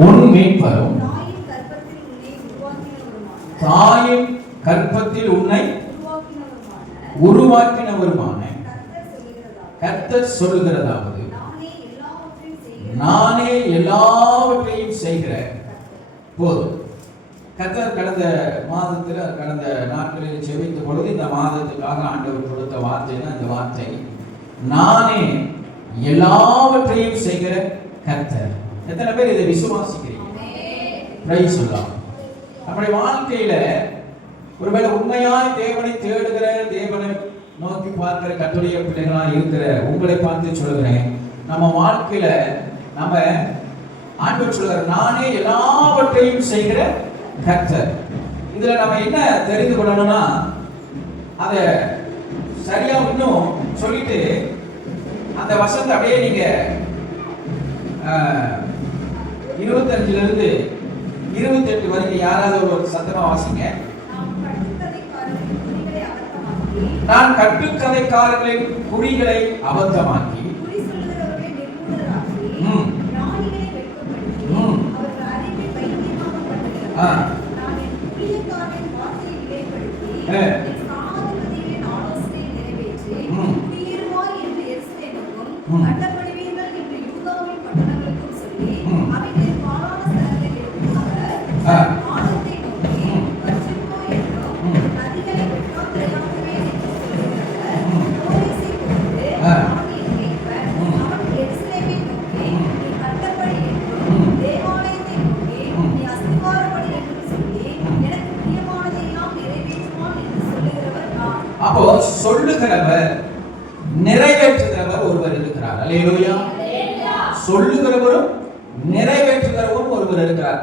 உன் மீட்பரும் தாயின் கற்பத்தில் உன்னை உருவாக்கினவருமான கர்த்தர் சொல்லுகிறதாவது நானே எல்லாவற்றையும் செய்கிற போதும். கர்த்தர் கடந்த மாதத்தில் கடந்த நாட்களில் செவித்த பொழுது இந்த மாதத்துக்காக ஆண்டவர் கொடுத்த வார்த்தை தான் இந்த வார்த்தை, நானே எல்லாவற்றையும் செய்கிற கர்த்தர். எத்தனை பேர் இதை விசுவாசிக்கிறீங்க? பிரைஸ் சொல்லலாம். நம்முடைய வாழ்க்கையில ஒருவேளை உண்மையாய் தேவனை தேடுகிற, தேவனை நோக்கி பார்க்கிற கர்த்தருடைய பிள்ளைகளா இருக்கிற உங்களை பார்த்து சொல்கிறேன், நம்ம வாழ்க்கையில நம்ம ஆண்டவர் சொல்றார் நானே எல்லாவற்றையும் செய்கிற கர்த்தர். இதுல நம்ம என்ன தெரிந்து கொள்ளணும்னா, அத சரியா இன்னும் சொல்லிட்டு அந்த வசனத்தை அப்படியே நீங்க 25 இருந்து 28 வரைக்கும் யாராவது ஒரு சத்தமா வாசிங்க. நான் கட்டுக்கதைக்காரர்களின் குறிகளை அபத்தமாக்கி அப்போ சொல்லுகிறவர் நிறைவேற்றுகிறவர் ஒருவர் இருக்கிறார். அல்லேலூயா. சொல்லுகிறவரும் நிறைவேற்றுகிறவரும் ஒருவர் இருக்கிறார்.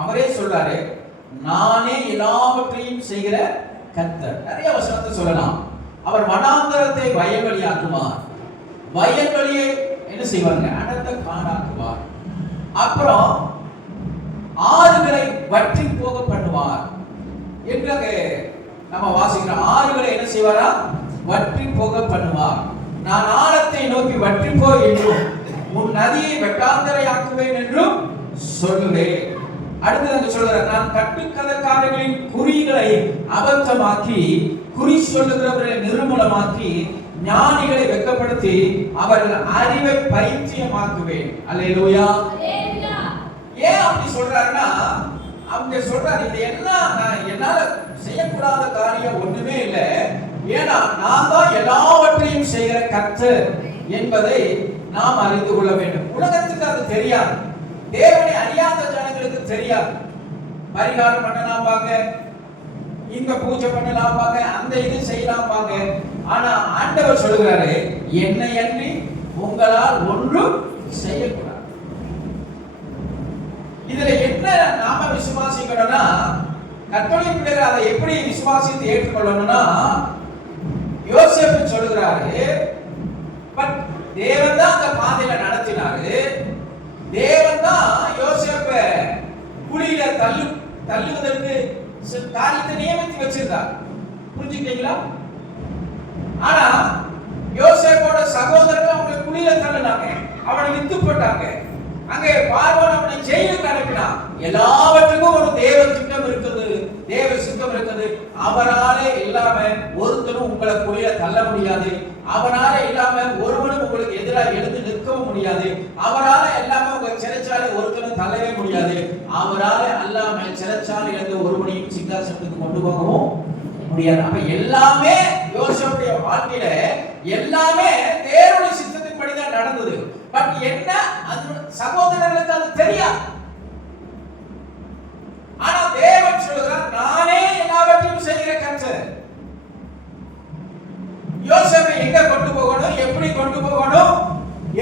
அவரே சொல்றாரு நானே எல்லாவற்றையும் செய்கிற கர்த்தர். நிறைய வசனத்தை சொல்லலாம். அவர் வனாந்தரத்தை வயல்வெளியாக்குவார், வயல்வெளியை என்ன செய்வாங்க? அடர்ந்த காடாக்குவார். அப்புறம் ஆறுகளை வற்றி போக பண்ணுவார் என்று நம்ம வாசிக்கிறோம். ஆறுகளை என்ன செய்வாரா? வற்றி போக பண்ணுவார். நான் ஆழத்தை நோக்கி வற்றி போய் என்றும் உன் நதியை வெட்டாந்தரையாக்குவேன் என்றும் சொல்லுவேன். அடுத்து சொல்றார் நான் கட்டுக்கதைக்காரர்களின் குறிகளை அபத்தமாக்கி குறி சொல்லுகிறவர்களை நிர்மூலமாக்கி ஞானிகளை வெட்கப்படுத்தி அவர்கள் அறிவை பைத்தியமாக்குவேன். அல்லேலூயா. ஏன் அப்படி சொல்றாருன்னா, அவங்க சொல்றாரு இது என்னால செய்யக்கூடாத காரியம் ஒண்ணுமே இல்லை, ஏன்னா நான் தான் எல்லாவற்றையும் செய்கிற கர்த்தர் என்பதை நாம் அறிந்து கொள்ள வேண்டும். உலகத்துக்கு அது தெரியாது, தேவனை அறியாத ஜனங்களுக்கு தெரியாது. பரிகாரம் பண்ணலாம் பாங்க, இந்த பூஜை பண்ணலாம் பாங்க, அந்த இது செய்யலாம் பாங்க. ஆனா ஆண்டவர் சொல்லுகிறாரு என்னை அன்றி உங்களால் ஒன்றும் செய்யக்கூடாது. இதுல என்ன நாம விசுவாசிக்கணும்னா, கர்த்தருடைய பிள்ளைகள் அதை எப்படி விசுவாசித்து ஏற்றுக்கொள்ளணும்னா, யோசேப்பு சொல்லுகிறாரு பட் தேவன் தான் அந்த பாதையில நடத்தினாரு, தேவன் தான் யோசேப்பை குழியில தள்ளுவதற்கு காரியத்தை நியமித்து வச்சிருந்தார். புரிஞ்சுக்கிட்டீங்களா? ஆனா யோசேப்போட சகோதரர்கள் அவங்களை குழியில தள்ளினாங்க, அவனை வித்து போட்டாங்க. அங்கே பார்வோன் அவனை ஜெயிலுக்கு அனுப்பினான். எல்லாவற்றுக்கும் ஒரு தேவ திட்டம் இருக்குது, தேவ சித்தம் இருக்குது. அவராலே இல்லாம ஒருத்தரும் உங்களை குழியில தள்ள முடியாது, அவரால இல்லாம ஒருவனும் உங்களுக்கு எதிராக எழுந்து நிற்கவும் முடியாது, அவரால இல்லாம உங்க சிறைச்சாலை ஒருத்தரும் தள்ளவே முடியாது, அவரால அல்லாம சிறைச்சாலை இருந்து ஒருவனையும் சிங்காசனத்துக்கு கொண்டு போகவும் முடியாது. அப்ப எல்லாமே யோசேப்புடைய வாழ்க்கையில எல்லாமே தேவனுடைய சித்தத்தின்படிதான் நடந்தது. பட் என்ன சகோதரர்களுக்கு அது தெரியாது. ஆனா தேவன் சொல்றார் நானே எல்லாவற்றையும் செய்கிற கர்த்தர். யோசேப்பை எங்க கொண்டு போகணும், எப்படி கொண்டு போகணும்,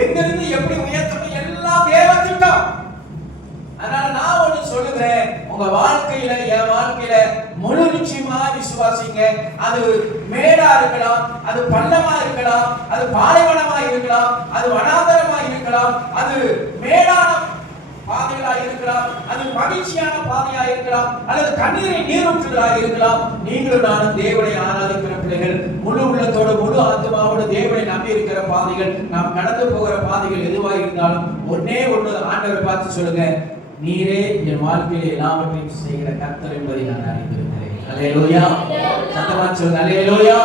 எங்கிருந்து எப்படி உயர்த்தணும், எல்லாம் தேவ திட்டம். அதனால நான் ஒண்ணு சொல்லுகிறேன், உங்க வாழ்க்கையில என் வாழ்க்கையில முழு நிச்சயமா விசுவாசிங்க. அது மேடா இருக்கலாம், அது பள்ளமா இருக்கலாம், அது பாலைவனமா இருக்கலாம், அது வனாந்தரமா இருக்கலாம், அது மேடான பாதைகளா இருக்கலாம், அது மகிழ்ச்சியான பாதையா இருக்கலாம், அல்லது கண்ணீரை நீரூற்றுகளாக இருக்கலாம். நீங்களும் நானும் தேவனை ஆராதிக்கிற பிள்ளைகள், முழு உள்ளத்தோடு முழு ஆத்மாவோடு தேவனை நம்பி இருக்கிற பாதைகள், நாம் கடந்து போகிற பாதைகள் எதுவாக இருந்தாலும் ஒன்னே ஒன்று ஆண்டவரை பார்த்து சொல்லுங்க, நீரே என் வாழ்க்கையில எல்லாவற்றையும் செய்கிற கர்த்தர் என்பதை நான் அறிந்திருக்கிறேன். அல்லேலூயா. சத்தமா சொல்லுங்க, அல்லேலூயா.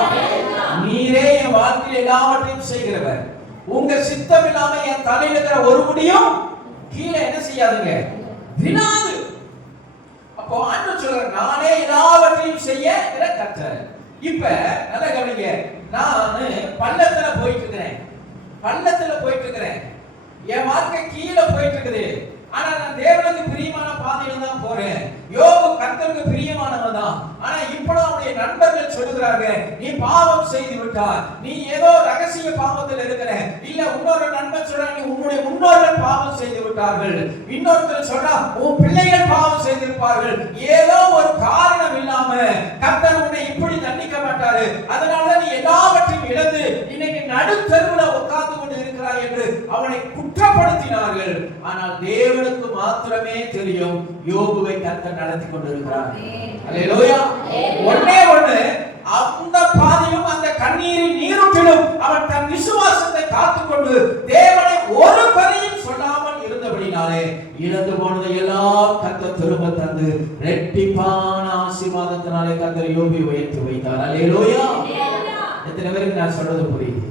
நீரே என் வாழ்க்கையில எல்லாவற்றையும் செய்கிறவர். உங்க சித்தம் இல்லாம என் தலையில இருக்கிற ஒரு முடியும் கீழே என்ன செய்யாதுங்க, வினாது. அப்போ ஆண்டவர் சொல்றார், நானே எல்லாவற்றையும் செய்ய கர்த்தர். இப்ப நல்ல கவனிங்க, நான் பள்ளத்துல போயிட்டு இருக்கிறேன், என் வாழ்க்கை கீழே போயிட்டு இருக்குது. ஆனா நான் தேவனுக்கு பிரியமான பாதையில தான் போறேன். யோபு கர்த்தருக்கு பிரியமானவன் தான். ஆனா இப்போ அவருடைய நண்பர்கள் சொல்லுகிறாங்க, நீ பாவம் செய்து விட்டாய், நீ ஏதோ ரகசிய பாவத்தில் இருக்கிற. இல்ல இன்னொரு நண்பன் சொல்றா, நீ உன்னுடைய முன்னோர்கள் பாவம் செய்து விட்டார்கள். இன்னொருத்தர் சொல்றா, உன் பிள்ளைகள் பாவம் செய்திருப்பார்கள். ஏதோ ஒரு காரணம் இல்லாம கர்த்தர் உன்னை இப்படி தண்டிக்க மாட்டாரு. அதனால நீ எல்லாவற்றையும் இழந்து இன்னைக்கு நடுத்தருவுல உட்கார்ந்து கொண்டு இருக்கிறாய் என்று அவனை குற்றப்படுத்தினார்கள். ஆனால் தேவனுக்கு மாத்திரமே தெரியும் யோபுவை கர்த்தர் நடத்தி கொண்டிருக்கிறார். அல்லேலூயா. ஒண்ணே ஒண்ணு, அந்த பாதையிலும் அந்த கண்ணீரின் நீரூற்றிலும் அவன் தன் விசுவாசத்தை காத்துக்கொண்டு தேவனை ஒரு பரியும் சொல்லாமல் இருந்தபடினாலே இழந்து போனதை எல்லாம் கர்த்தர் திரும்ப தந்து இரட்டிப்பான ஆசீர்வாதத்தினாலே கர்த்தர் யோபுவை உயர்த்தி வைத்தார். அல்லேலூயா. எத்தனை பேருக்கு நான் சொல்றது புரியுது?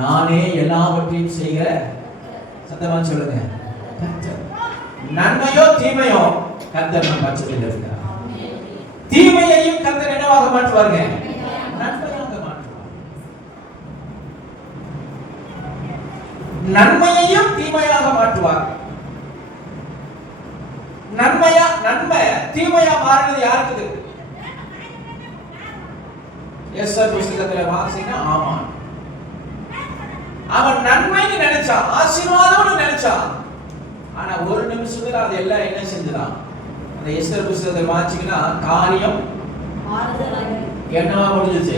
நானே எல்லாவற்றையும் செய்கிற, சத்தமா சொல்லுங்க, நன்மையோ தீமையோ கர்த்தர் நம் பட்சத்தில் இருக்கிறார். தீமையையும் கர்த்தர் என்னவாக மாற்றுவாங்க, நன்மையாக மாற்றுவார். நன்மையையும் தீமையாக மாற்றுவார். நன்மை தீமையா மாறினது யாருக்கு தெரியும்? எஸ்தர் புத்தகத்துல வாசிங்க. ஆமான் அவன் நன்மைன்னு நினைச்சான், ஆசீர்வாதம்னு நினைச்சான். ஆனா ஒரு நிமிஷத்துல அது எல்லாம் என்ன செஞ்சுதான்? அந்த எஸ்தர் புத்தகத்தை வாசிங்கன்னா காரியம் என்னவா முடிஞ்சிச்சு?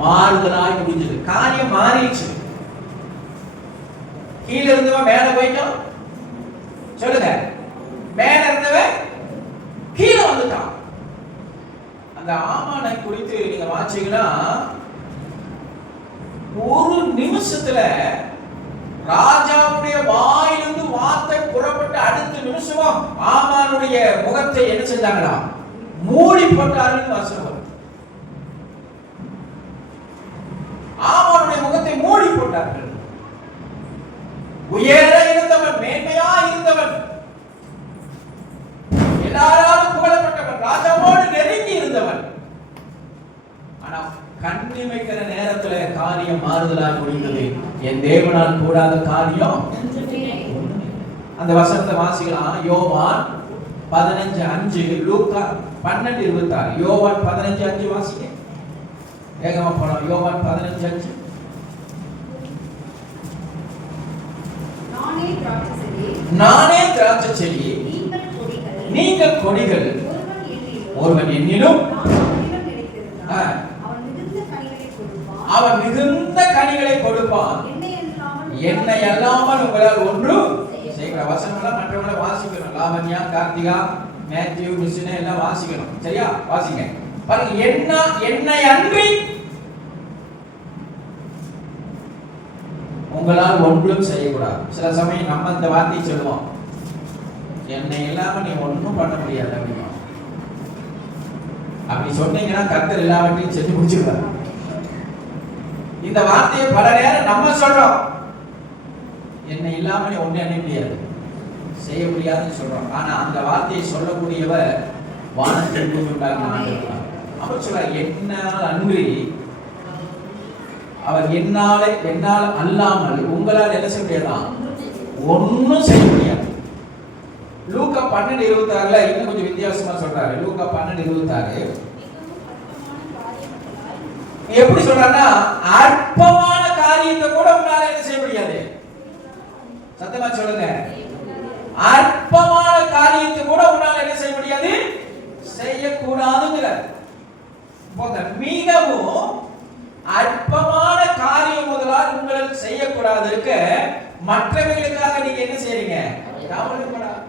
மாறுதலாய் முடிஞ்சது. காரியம் மாறிடுச்சு. கீழே இருந்தவன் மேல போயிட்டான். சொல்லுங்க, மேல இருந்தவன் கீழே வந்துட்டான். அந்த ஆமானை குறித்து நீங்க வாசிங்கன்னா ஒரு நிமிஷத்துல ராஜாவுடைய வாயிலிருந்து வார்த்தை புறப்பட்டு அடுத்த நிமிஷமா ஆமானுடைய முகத்தை என்ன செஞ்சாங்களா? மூடி போட்டார்கள். வசனம், ஆமானுடைய முகத்தை மூடி போட்டார்கள். உயர இருந்தவன், மேன்மையா இருந்தவன், எல்லாராலும் புகழப்பட்டவன், ராஜாவோடு நெருங்கி இருந்தவன். ஆனா கண்ணி வைக்கிற நேரத்துல காரியம் மாறுதலாக முடிந்தது. என் தேவனால் கூடாத காரியம். அந்த வசனத்தை வாசிக்கலாம். யோவான் 15:5, லூக்கா 12:26. யோவான் 15:5 வாசிங்க. வேகமா போலாம். யோவான் 15:5. நானே திராட்சை செடி, நீங்கள் கொடிகள். ஒருவன் என்னிலும் அவன் மிகுந்த கனிகளை கொடுப்பான். என்னை அல்லாமல் உங்களால் ஒன்றும் செய்கிற வசனம் எல்லாம் மற்றவங்களை வாசிக்கணும். லாவண்யா, கார்த்திகா, மேத்யூ, மிஷினை எல்லாம் வாசிக்கணும். சரியா? வாசிங்க. பாருங்க, என்னை அன்றி உங்களால் ஒன்றும் செய்யக்கூடாது. சில சமயம் நம்ம இந்த வார்த்தையை சொல்லுவோம், என்னை இல்லாம நீ ஒன்றும் பண்ண முடியாது அப்படின்னா. அப்படி சொன்னீங்கன்னா கர்த்தர் எல்லாவற்றையும் செஞ்சு முடிச்சிருவார். இந்த வார்த்தையை பல நேரம் நம்ம சொல்றோம், என்னை இல்லாம நீ ஒன்றும் என்ன முடியாது, செய்ய முடியாதுன்னு சொல்றோம். ஆனா அந்த வார்த்தையை சொல்லக்கூடியவர் வானத்தில் பூமி உண்டாக்கின ஆண்டவர். அவர் சொல்றார், என்னால் அன்றி அவர் என்னால் அல்லாமல் உங்களால் என்ன செய்ய முடியாதான், ஒன்னும் செய்ய முடியாது. லூக்கா 12:26 இன்னும் கொஞ்சம் வித்தியாசமா சொல்றாரு. லூக்கா 12:26 எப்படி சொல்றாருன்னா, அற்பமான காரியத்தை கூட உங்களால என்ன செய்ய முடியாது. சத்தமா சொல்லுங்க, அற்பமான காரியத்தை கூட உங்களால என்ன செய்ய முடியாது, செய்யக்கூடாதுங்கிறார். மிகவும் அற்பமான காரியம் முதலால் உங்களால் செய்யக்கூடாது இருக்க மற்றவர்களுக்காக நீங்க என்ன செய்றீங்க, கவலைப்படாது.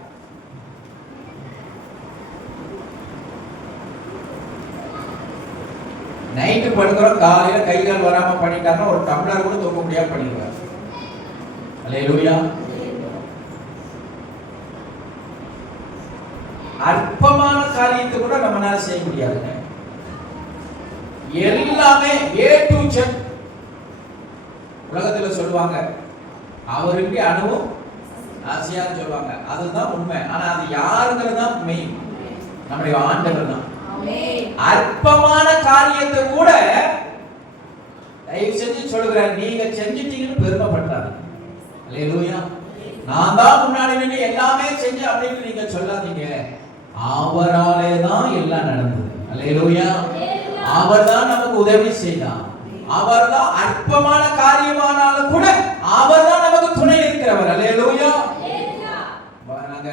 படுக்கிறோம், காலையில கை கால் வராம பண்ணிட்டாருன்னா ஒரு டம்ளர் கூட தூக்க முடியாம பண்ணிடுவார். அல்லேலூயா. அற்பமான காரியத்தை கூட நம்மளால செய்ய முடியாதுங்க. எல்லாமே A to Z. உலகத்துல சொல்லுவாங்க அவருக்கு அணுவும் ஆசையான்னு சொல்லுவாங்க, அதுதான் உண்மை. ஆனா அது யாருங்கிறது தான் மெயின், நம்முடைய ஆண்டவர் தான். அற்பமான காரியத்தை கூட தயவு செஞ்சு சொல்லுகிறேன், நீங்க செஞ்சிட்டீங்கன்னு பெருமைப்பட்டாரு. அல்லேலூயா. நான் தான் முன்னாடி நின்று எல்லாமே செஞ்சு அப்படின்னு நீங்க சொல்லாதீங்க. அவராலே தான் எல்லாம் நடந்தது. அல்லேலூயா. அவர் தான் நமக்கு உதவி செய்தார். அவர் தான் அற்பமான காரியமானாலும் கூட அவர் தான் நமக்கு துணை இருக்கிறவர். அல்லேலூயா. நாங்க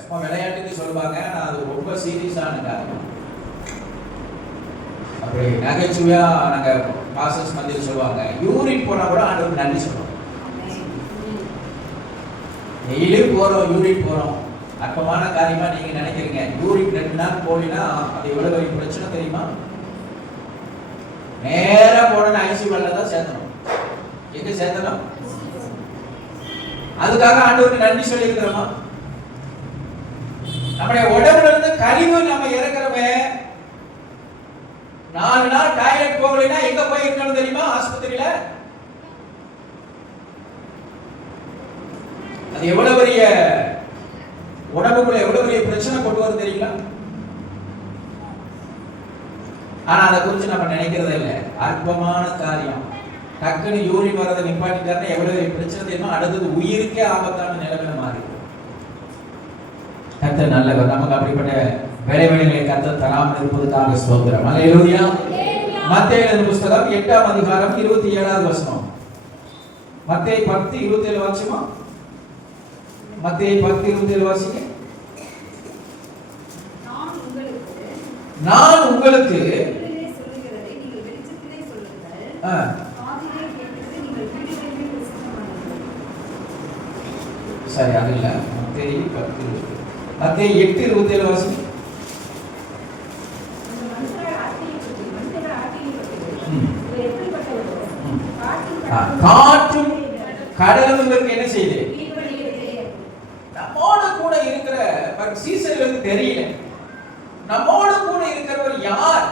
சும்மா விளையாட்டுக்கு சொல்லுவாங்க, அது ரொம்ப சீரியஸான காரியம். அப்படி நகைச்சுவையா நாங்க பாஸ்டர்ஸ் மத்தியில் சொல்லுவாங்க, யூரின் போனா கூட ஆண்டவருக்கு நன்றி சொல்லுவோம். டெய்லி போறோம், யூரின் போறோம், அற்பமான காரியமா நீங்க நினைக்கிறீங்க. யூரின் 2 நாள் போலினா அது எவ்வளவு பெரிய பிரச்சனை தெரியுமா? நேரா போன ஐசியூல தான் சேர்த்தணும். எங்க சேர்த்தணும்? அதுக்காக ஆண்டவருக்கு நன்றி சொல்லி இருக்கிறோமா? நம்முடைய உடம்புல இருந்து கழிவு நம்ம இறக்குறோமே, 4 நாள் டாய்லெட் போகலைன்னா எங்க போய் இருக்கணும் தெரியுமா? ஆஸ்பத்திரியில. அது எவ்வளவு பெரிய உடம்புக்குள்ள எவ்வளவு பெரிய பிரச்சனை கொண்டு வரும் தெரியுங்களா? ஆனா அதை குறித்து நம்ம நினைக்கிறதே இல்லை. அற்பமான காரியம், டக்குன்னு யூரின் வரதை நிப்பாட்டிட்டாருன்னா எவ்வளவு பிரச்சனை தெரியுமா? அடுத்தது உயிருக்கே ஆபத்தான நிலைமை மாறி. கர்த்தர் நல்லவர். நமக்கு அப்படிப்பட்ட வேலைகளை கர்த்தர் தராமல் இருப்பதற்காக ஸ்தோத்திரம். அல்லேலூயா. மத்தேயு எழுதின புத்தகம் 8ஆம் அதிகாரம் 27வது வசனம். மத்தேயு 10:27 வாசிமா. மத்தேயு 10:27 வாசிங்க. நான் உங்களுக்கு சொல்லுகிறதை நீங்கள் வெளிச்சத்திலே சொல்லுங்கள், காதிலே கேட்கிறது நீங்கள் வீடுகளிலே பிரசங்கம். சரி, அது இல்ல. மத்தேயு 10, மத்தேயு 8:27 வாசிங்க. காற்றும் கடலும் உங்களுக்கு என்ன செய்யுது? நம்மோடு கூட இருக்கிற சீசர்களுக்கு தெரியல, நம்மோடு கூட இருக்கிறவர் யார்?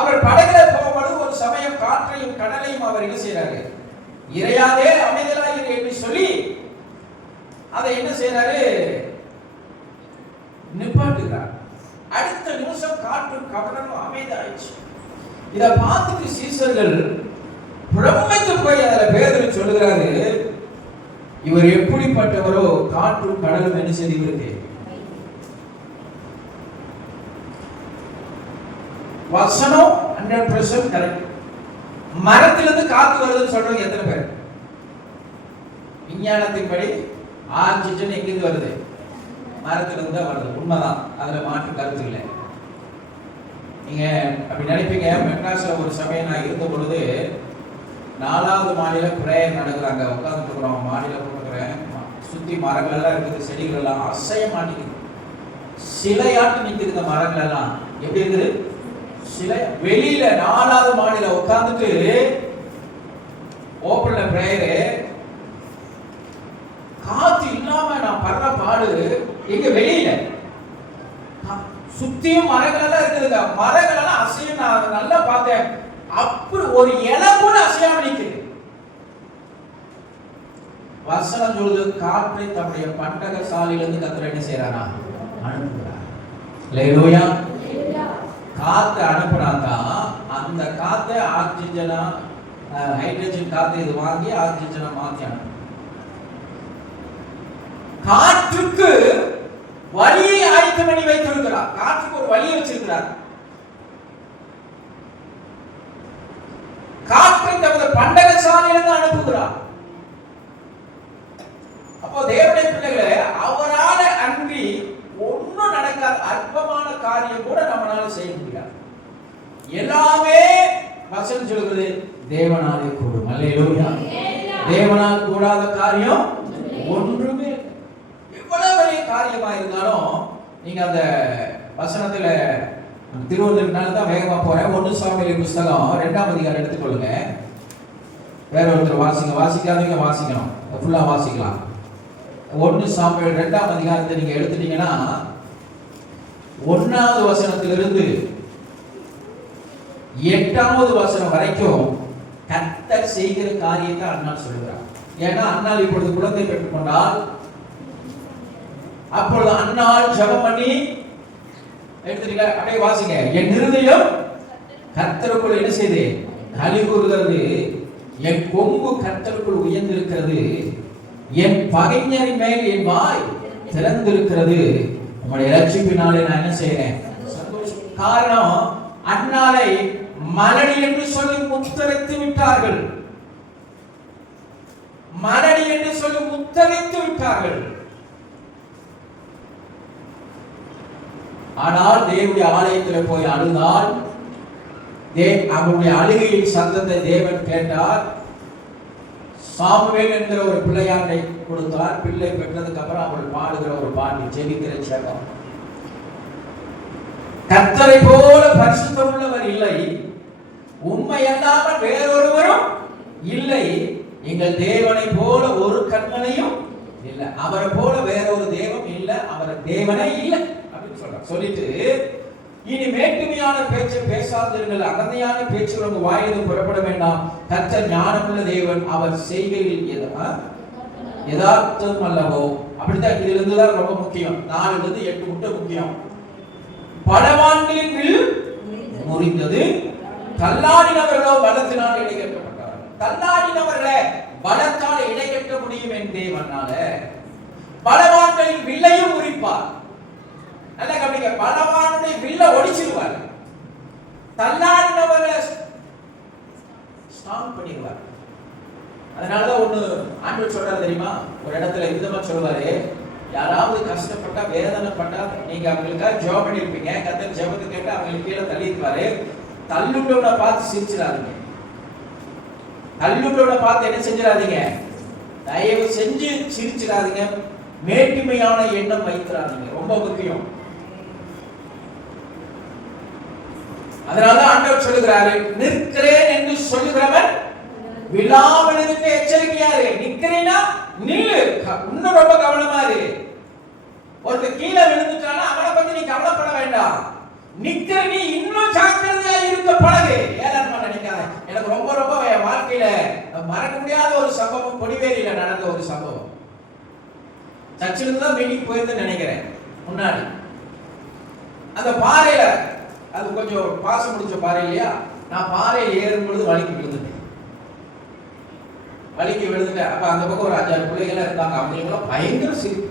அவர் படகுல போகும்போது ஒரு சமயம் காற்றையும் கடலையும் அவர் என்ன செய்யறாரு? இறையாதே அமைதலாயிரு என்று சொல்லி அதை என்ன செய்யறாரு? நிப்பாட்டுகிறார். அடுத்த நிமிஷம் காற்றும் கடலும் அமைதியாயிடுச்சு. இதை பார்த்துட்டு சீசர்கள் பிரமித்து போய் அதில் பேதுரு சொல்லுகிறாரு, இவர் எப்படிப்பட்டவரோ, காற்றும் கடலும் என்ன செய்து வசனம் 100% கரெக்ட். மரத்திலிருந்து காத்து வருதுன்னு சொல்றவங்க எத்தனை பேர்? விஞ்ஞானத்தின்படி ஆக்சிஜன் எங்கிருந்து வருது? மரத்திலிருந்து தான் வருது. உண்மைதான், அதுல மாற்று கருத்து இல்லை. நீங்க அப்படி நினைப்பீங்க. மெட்ராஸ்ல ஒரு சமயம் நான் இருந்த பொழுது 4வது மாடியில பிரேயர் நடக்குறாங்க, உட்கார்ந்து இருக்கிறோம். மாடியில போட்டுக்கிறேன், சுத்தி மரங்கள் எல்லாம் இருக்குது, செடிகள் எல்லாம் அசைய மாட்டேங்குது, சிலையாட்டு நிக்குதுங்க மரங்கள் எல்லாம். எப்படி இருக்குது? சிலை. வெளியில 4வது மாடியில உட்கார்ந்துட்டு ஓப்பன்ல பிரேயரு, காத்து இல்லாம நான் படுற பாடு. எங்க வெளியில சுத்தியும் மரங்கள் எல்லாம் இருக்குதுங்க, மரங்கள் எல்லாம் அசையும். நான் நல்லா பார்த்தேன், அப்படி ஒரு இலை கூட அசையாம நிக்குது. வசனம் சொல்லுது, காற்றை தம்முடைய பண்டக சாலையிலிருந்து கர்த்தர் என்ன செய்யறாரா? அனுப்புகிறார். அல்லேலூயா. காற்று அனுப்புனாதான் அந்த காற்றை ஆக்சிஜனா, ஹைட்ரஜன் காற்று இது வாங்கி ஆக்சிஜனை மாத்தி அனுப்பும். காற்றுக்கு வழியை ஆயத்தம் பண்ணி வைத்திருக்கிறார். காற்றுக்கு ஒரு வழியை வச்சிருக்கிறார். காற்றை தமது பண்டக சாலையிலிருந்து அனுப்புகிறார். அப்போ தேவனுடைய பிள்ளைகளே, அவரால அன்றி ஒன்னும் நடக்காத அற்பமான காரியம் கூட நம்மளால செய்ய முடியாது. எல்லாமே வசனம் சொல்கிறது தேவனாலே கூடும். அல்லேலூயா. தேவனால் கூடாத காரியம் ஒன்றுமே. எவ்வளவு பெரிய காரியமா இருந்தாலும் நீங்க அந்த வசனத்துல திருவள்ளுவர்னால தான் வேகமா போறேன். 1 சாமுவேல் புஸ்தகம் 2ஆம் அதிகாரம் எடுத்துக்கொள்ளுங்க. வேற ஒருத்தர் வாசிக்காதீங்க, வாசிக்கணும், ஃபுல்லா வாசிக்கலாம். 1 சாமுவேல் 2ஆம் அதிகாரத்தை நீங்க எடுத்துட்டீங்கன்னா 1வது வசனத்திலிருந்து 8வது வசனம் வரைக்கும் கர்த்தர் செய்கிற காரியத்தை அன்னாள் சொல்லுகிறார். ஏன்னா அன்னாள் இப்பொழுது குழந்தை பெற்றுக்கொண்டால், அப்பொழுது அன்னாள் ஜெபம் பண்ணி எடுத்துட்டீங்க. அப்படியே வாசிங்க. என் இருதயம் கர்த்தருக்குள் என்ன செய்து களி கூறுகிறது, என் கொம்பு கர்த்தருக்குள் உயர்ந்திருக்கிறது, என் பகைஞரின் மேல் என் வாய் திறந்திருக்கிறது, உங்களுடைய ரட்சிப்பினாலே நான் என்ன செய்றேன், சந்தோஷம். காரணம், அன்னாளை மலடி என்று சொல்லி முத்தரித்து விட்டார்கள். மலடி என்று சொல்லி முத்தரித்து விட்டார்கள். ஆனால் தேவனுடைய ஆலயத்தில் போய் அழுதால், அவருடைய அழுகையின் சத்தத்தை தேவன் கேட்டார். சாமுவேல் என்கிற ஒரு பிள்ளையாண்டை கொடுத்தார். பிள்ளை பெற்றதுக்கு அப்புறம் அவள் பாடுகிற ஒரு பாட்டு, ஜெபிக்கிற ஜெபம். கர்த்தரை போல பரிசுத்தம் உள்ளவர் இல்லை, உண்மை அல்லாமல் வேறொருவரும் இல்லை, எங்கள் தேவனை போல ஒரு கண்மலையும் இல்லை, அவரை போல வேறொரு தெய்வம் இல்லை, அவர் தேவனே இல்லை அப்படின்னு சொல்றார். சொல்லிட்டு இனி மேட்டுமையான பேச்சை பேசாதீர்கள், அகந்தையான பேச்சு உங்க வாயிலிருந்து புறப்பட வேண்டாம், கர்த்தர் ஞானமுள்ள தேவன், அவர் செய்கையில் யதார்த்தம் அல்லவோ. அப்படித்தான். இதுல இருந்து தான் ரொம்ப முக்கியம். 4லிருந்து 8 மட்டும் முக்கியம். பலவான்களின் வில் முறிந்தது, தள்ளாடினவர்களோ பலத்தினால் இடைக்கட்டப்பட்டார்கள். தள்ளாடினவர்களை பலத்தால் இடைக்கட்ட முடியும் என் தேவனால. பலவான்களின் வில்லையும் முறிப்பார். நல்ல கவனிங்க, பலவானுடைய வில்லை ஒடிச்சிடுவார், தள்ளாடினவர்களை ஸ்டாப் பண்ணிடுவார். அதனாலதான் ஒண்ணு ஆண்டவர் சொல்றாரு தெரியுமா, ஒரு இடத்துல விதமா சொல்லுவாரு, யாராவது கஷ்டப்பட்டா வேதனைப்பட்டா நீங்க அவங்களுக்காக ஜெபம் பண்ணிருப்பீங்க, கர்த்தர் ஜெபத்தை கேட்டு அவங்களுக்கு கீழே தள்ளிடுவாரு. தள்ளுண்டவனை பார்த்து சிரிச்சிடாதீங்க. தள்ளுண்டவனை பார்த்து என்ன செஞ்சிடாதீங்க, தயவு செஞ்சு சிரிச்சிடாதீங்க. மேட்டுமையான எண்ணம் வைத்திராதீங்க, ரொம்ப முக்கியம். அதனாலதான் ஆண்டவர் சொல்லுகிறாரு, நிற்கிறேன் என்று சொல்லுகிறவன் விழாமல் இருக்க எச்சரிக்கையாரு. நிக்கிறேன்னா நில்லு, இன்னும் ரொம்ப கவனமா இரு. ஒருத்தர் கீழே விழுந்துட்டானா அவனை பத்தி நீ கவலைப்பட வேண்டாம். நிக்கிற நீ இன்னும் ஜாக்கிரதையா இருக்க பழகு. ஏதாச்சும் நினைக்காத. எனக்கு ரொம்ப ரொம்ப என் வாழ்க்கையில மறக்க முடியாத ஒரு சம்பவம் கொடிவேரியில நடந்த ஒரு சம்பவம். சர்ச்சிலிருந்து தான் மீட்டிங் போயிருந்து நினைக்கிறேன் முன்னாடி. அந்த பாறையில, அது கொஞ்சம் பாசம் முடிச்ச பாறை இல்லையா, நான் பாறையில் ஏறும் பொழுது வலிக்கு விழுந்துட்டேன். அப்ப அந்த பக்கம் ஒரு 5-6 பிள்ளைகள் இருந்தாங்க. அவங்களுக்குலாம் பயங்கர சிரிப்பு.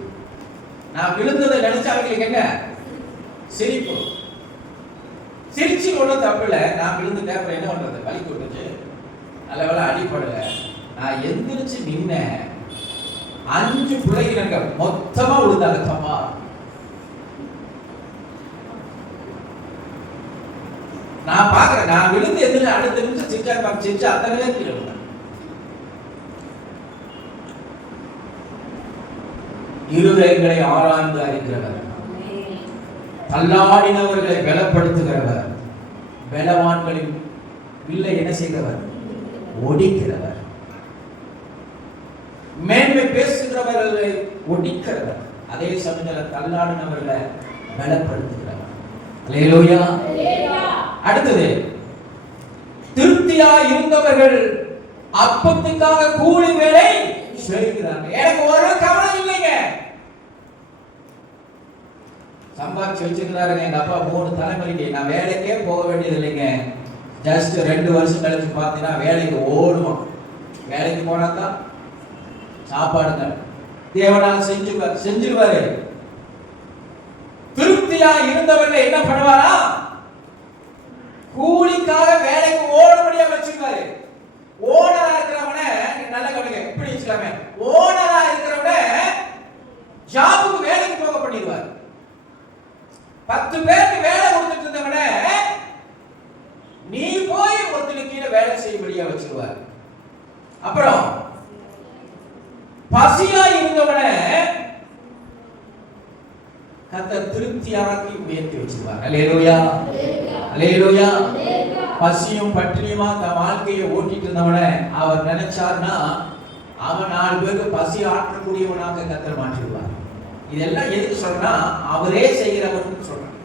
நான் விழுந்ததை நினைச்சா அவங்களுக்கு என்ன சிரிப்பு. சிரிச்சு ஒன்றும் தப்பு இல்லை. நான் விழுந்துட்டேன், அப்புறம் என்ன பண்றது, வலிக்கு விட்டுச்சு, நல்ல வேலை அடிப்படல. நான் எந்திரிச்சு நின்ன 5 பிள்ளைகள் மொத்தமா விழுந்தாங்க. தப்பா நான் பாக்குறேன். நான் விழுந்து எந்திரிச்சு அடுத்த நிமிஷம் சிரிச்சு அத்தனை பேர் கீழே விழுந்தாங்க. இருதயங்களை ஆராய்ந்து அறிகிறவர், தள்ளாடினவர்களை பலப்படுத்துகிறவர், பலவான்களின் வில்லை என்ன செய்கிறவர், ஒடிக்கிறவர், மேன்மை பேசுகிறவர்களை ஒடிக்கிறவர், அதே சமயத்தில் தள்ளாடினவர்களை பலப்படுத்துகிறவர். அல்லேலூயா. அடுத்தது, திருப்தியா இருந்தவர்கள் அப்பத்துக்காக கூலி வேலை செய்கிறார்கள். எனக்கு ஒரு கவலை இல்லைங்க, சம்பாதிச்சு வச்சிருந்தாருங்க எங்க அப்பா 3 தலைமுறைக்கு. நான் வேலைக்கே போக வேண்டியது இல்லைங்க. ஜஸ்ட் 2 வருஷம் கழிச்சு பார்த்தீங்கன்னா வேலைக்கு ஓடுவோம். வேலைக்கு போனா தான் சாப்பாடுங்க தேவனால செஞ்சிருவாரு. திருப்தியா இருந்தவர்கள் என்ன பண்ணுவாரா, கூலிக்காக வேலைக்கு ஓடும்படியா வச்சிருக்காரு. ஓனரா இருக்கிறவன நல்ல கவனிங்க, எப்படி வச்சுக்கலாமே, ஓனரா இருக்கிறவன ஜாபுக்கு வேலைக்கு போக பண்ணிடுவார். 10 பேருக்கு வேலை கொடுத்துட்டு இருந்தவன நீ போய் ஒருத்தனுக்கு கீழே வேலை செய்யும்படியா வச்சிருவார். அப்புறம் பசியா இருந்தவன கர்த்தர் திருப்தியாக்கி உயர்த்தி வச்சிருவார். அல்லேலூயா, அல்லேலூயா. பசியும் பட்டினியுமா தன் வாழ்க்கையை ஓட்டிட்டு இருந்தவனை அவர் நினைச்சார்னா அவன் 4 பேருக்கு பசி ஆற்றக்கூடியவனாக கர்த்தர் மாற்றிடுவார். இதெல்லாம் எதுக்கு சொல்றா? அவரே செய்கிறவர்னு சொல்றான்.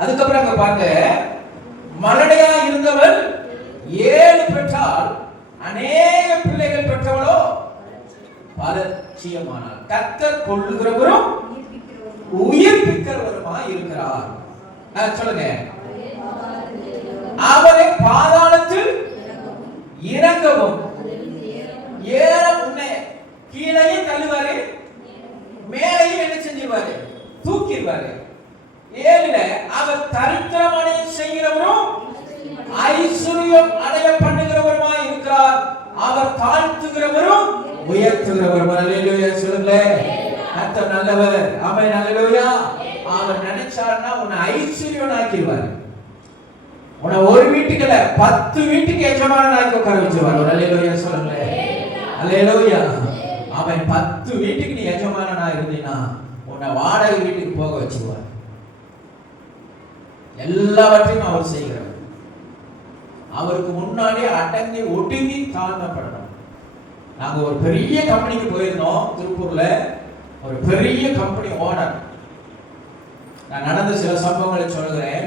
அதுக்கப்புறம் அங்க பாருங்க, மலடையா இருந்தவள் 7 பெற்றால் அநேக பிள்ளைகள் பெற்றவளோ பலட்சியமானாள். கர்த்தர் கொள்ளுகிறவரும் உயிர்ப்பிக்கிறவருமா இருக்கிறார். சொல்லுங்க, அவரை பாதாளத்தில் இறங்கவும் ஏற உன்னை கீழையும் தள்ளுவாரு, மேலையும் என்ன செஞ்சிருவாரு? தூக்கிடுவாரு. 7ல அவர் தரித்திரமடைய செய்கிறவரும் ஐஸ்வர்யம் அடைய பண்ணுகிறவருமா இருக்கிறார். அவர் தாழ்த்துகிறவரும் உயர்த்துகிறவரும். அல்லேலூயா சொல்லுங்க. கர்த்தர் நல்லவர். ஆமென். அல்லேலூயா. அவர் நினைச்சார்னா உன்னை ஐஸ்வர்யம் ஆக்கிடுவார். உன்னை ஒரு வீட்டுக்குல 10 வீட்டுக்கு எஜமானனாக்கி உட்கார வச்சிருவார். அல்லேலூயா சொல்லுங்க. அல்லேலூயா. அவன் 10 வீட்டுக்கு நீ எஜமானனா இருந்தீனா உன்னை வாடகை வீட்டுக்கு போக வச்சிருவார். எல்லாவற்றையும் அவர் செய்கிறார். அவருக்கு முன்னாடி அடங்கி ஒடுங்கி தாழ்த்தப்படணும். நாங்க ஒரு பெரிய கம்பெனிக்கு போயிருந்தோம் திருப்பூர்ல. ஒரு பெரிய கம்பெனி ஓனர், நான் நடந்த சில சம்பவங்களை சொல்லுகிறேன்.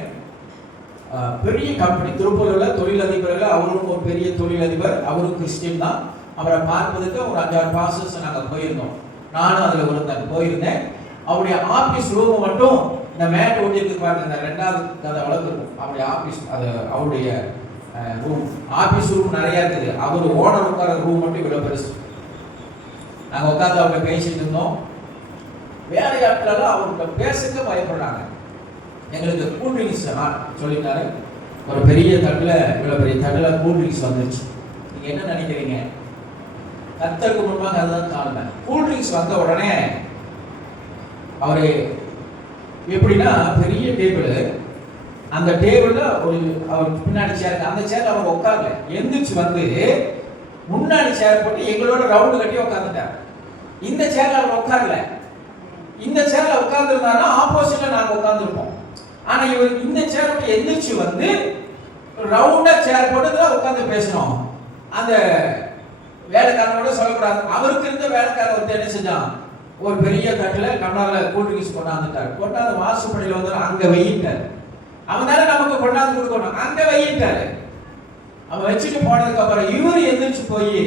பெரிய கம்பெனி திருப்பூர்ல தொழிலதிபர்கள், அவரும் ஒரு பெரிய தொழிலதிபர், அவரும் கிறிஸ்டியன் தான். அவரை பார்ப்பதற்கு ஒரு 5-6 பாஸ்டர்ஸ் நாங்க போயிருந்தோம். நானும் அதுல ஒருத்தன் போயிருந்தேன். அவருடைய ஆபீஸ் ரூம் மட்டும் இந்த மேட் ஒட்டிட்டு பாருங்க, இந்த 2வது கதை வளர்க்கு இருக்கும். அவருடைய ஆபீஸ், அது அவருடைய ரூம், ஆபீஸ் ரூம் நிறைய இருக்குது. அவர் ஓனர் உட்கார ரூம் மட்டும் இவ்வளவு பெருசு. நாங்க உட்காந்து அவங்க பேசிட்டு இருந்தோம். வேலையாட்கள் அவர்கிட்ட பேசுக்க பயப்படுறாங்க. எங்களுக்கு கூல் ட்ரிங்க்ஸ் சொல்லிட்டாரு. ஒரு பெரிய தட்டுல, இவ்வளவு பெரிய தட்டுல கூல் ட்ரிங்க்ஸ் வந்துருச்சு. நீங்க என்ன நினைக்கிறீங்க? கர்த்தருக்கு முன்பாக அதுதான் தாழ்மை. கூல் ட்ரிங்க்ஸ் வந்த உடனே அவரு எப்படின்னா, பெரிய டேபிள், அந்த டேபிள்ல ஒரு அவர் பின்னாடி சேர், அந்த சேர்ல அவர் உட்காரல, எந்திரிச்சு வந்து முன்னாடி சேர் போட்டு எங்களோட ரவுண்டு கட்டி உட்கார்ந்துட்டார். இந்த சேர்ல அவர் உட்காரல. இந்த சேர்ல உட்கார்ந்துருந்தாருன்னா ஆப்போசிட்ல நாங்க உட்கார்ந்துருப்போம். ஆனா இவர் இந்த சேர் போட்டு எந்திரிச்சு வந்து ரவுண்டா சேர் போட்டு தான் உட்கார்ந்து பேசணும். அந்த வேலைக்காரனோட சொல்லக்கூடாது. அவருக்கு இருந்த வேலைக்காரர் வந்து என்ன செஞ்சான், ஒரு பெரிய தட்டுல கண்ணால கூல் ட்ரிங்க்ஸ் கொண்டாந்துட்டார். கொண்டாந்து வாசப்படியில வந்து அங்க வையிட்டார். அவன் தானே நமக்கு கொண்டாந்து கொடுக்கணும், அங்க வையிட்டாரு. அவன் வச்சுட்டு போனதுக்கு அப்புறம் இவர் எந்திரிச்சு போய்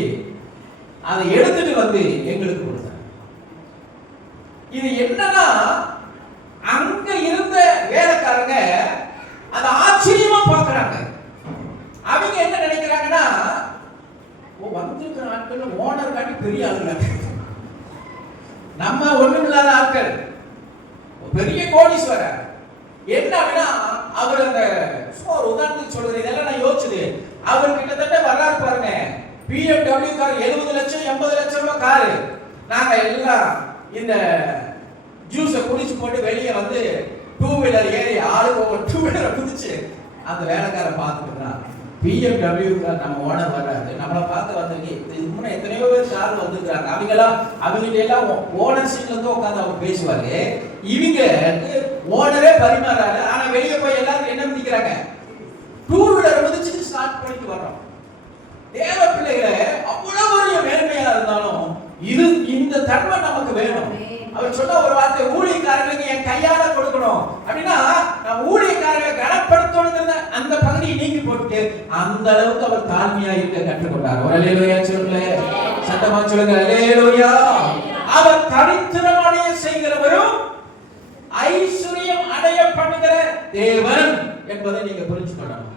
அதை எடுத்துட்டு வந்து எங்களுக்கு கொடுத்தார். இது என்னன்னா, அங்க இருந்த வேலைக்காரங்க அதை ஆச்சரியமா பார்க்கறாங்க. அவங்க என்ன நினைக்கிறாங்கன்னா, வந்திருக்கிற ஆட்கள் ஓனர் காட்டி பெரிய ஆளுங்க, நம்ம ஒண்ணும் இல்லாத ஆட்கள், பெரிய கோடீஸ்வரர். என்ன அப்படின்னா, அவர் அந்த ஒரு உதாரணத்துக்கு சொல்றது, இதெல்லாம் நான் யோசிச்சது. அவர் கிட்டத்தட்ட வர்றாரு பாருங்க, BMW கார் 70 லட்சம் 80 லட்சம் ரூபாய் காரு. நாங்க எல்லாம் இந்த ஜூஸை குடிச்சு போட்டு வெளியே வந்து 2 வீலர் ஏறி ஆளுக்கு ஒரு 2 வீலரை குதிச்சு அந்த வேலைக்காரன் பார்த்துக்கிறான். BMW கார் நம்ம ஓனர் வர்றாரு, நம்மளை பார்த்து வந்திருக்கு. இதுக்கு முன்னே எத்தனையோ பேர் கார் வந்துருக்காங்க. அவங்ககிட்ட எல்லாம் ஓனர் சீட்ல இருந்து உட்காந்து அவங்க பேசுவாரு. இவங்க ஓனரே பரிமாறாரு. ஆனா வெளியே போய் எல்லாரும் என்ன பண்ணிக்கிறாங்க, 2 வீலர் குதிச்சுட்டு ஸ்டார்ட் பண்ணிட்டு வர்றோம். தேவ பிள்ளைகளை அவ்வளவு ஒரு மேன்மையா இருந்தாலும் இது இந்த தன்மை நமக்கு வேணும். அவர் சொன்ன ஒரு வார்த்தை, ஊழியக்காரர்களுக்கு என் கையால கொடுக்கணும் அப்படின்னா, நான் ஊழியக்காரர்களை கனப்படுத்தணுங்கிற அந்த பகுதியை நீக்கி போட்டு அந்த அளவுக்கு அவர் தாழ்மையா இருக்க கற்றுக்கொண்டார். ஒரு அல்லேலூயா சொல்லுங்க, சத்தமா சொல்லுங்க, அல்லேலூயா. அவர் தரித்திரமடைய செய்கிறவரும் ஐஸ்வர்யம் அடைய பண்ணுகிற தேவன் என்பதை நீங்க புரிஞ்சுக்கணும்.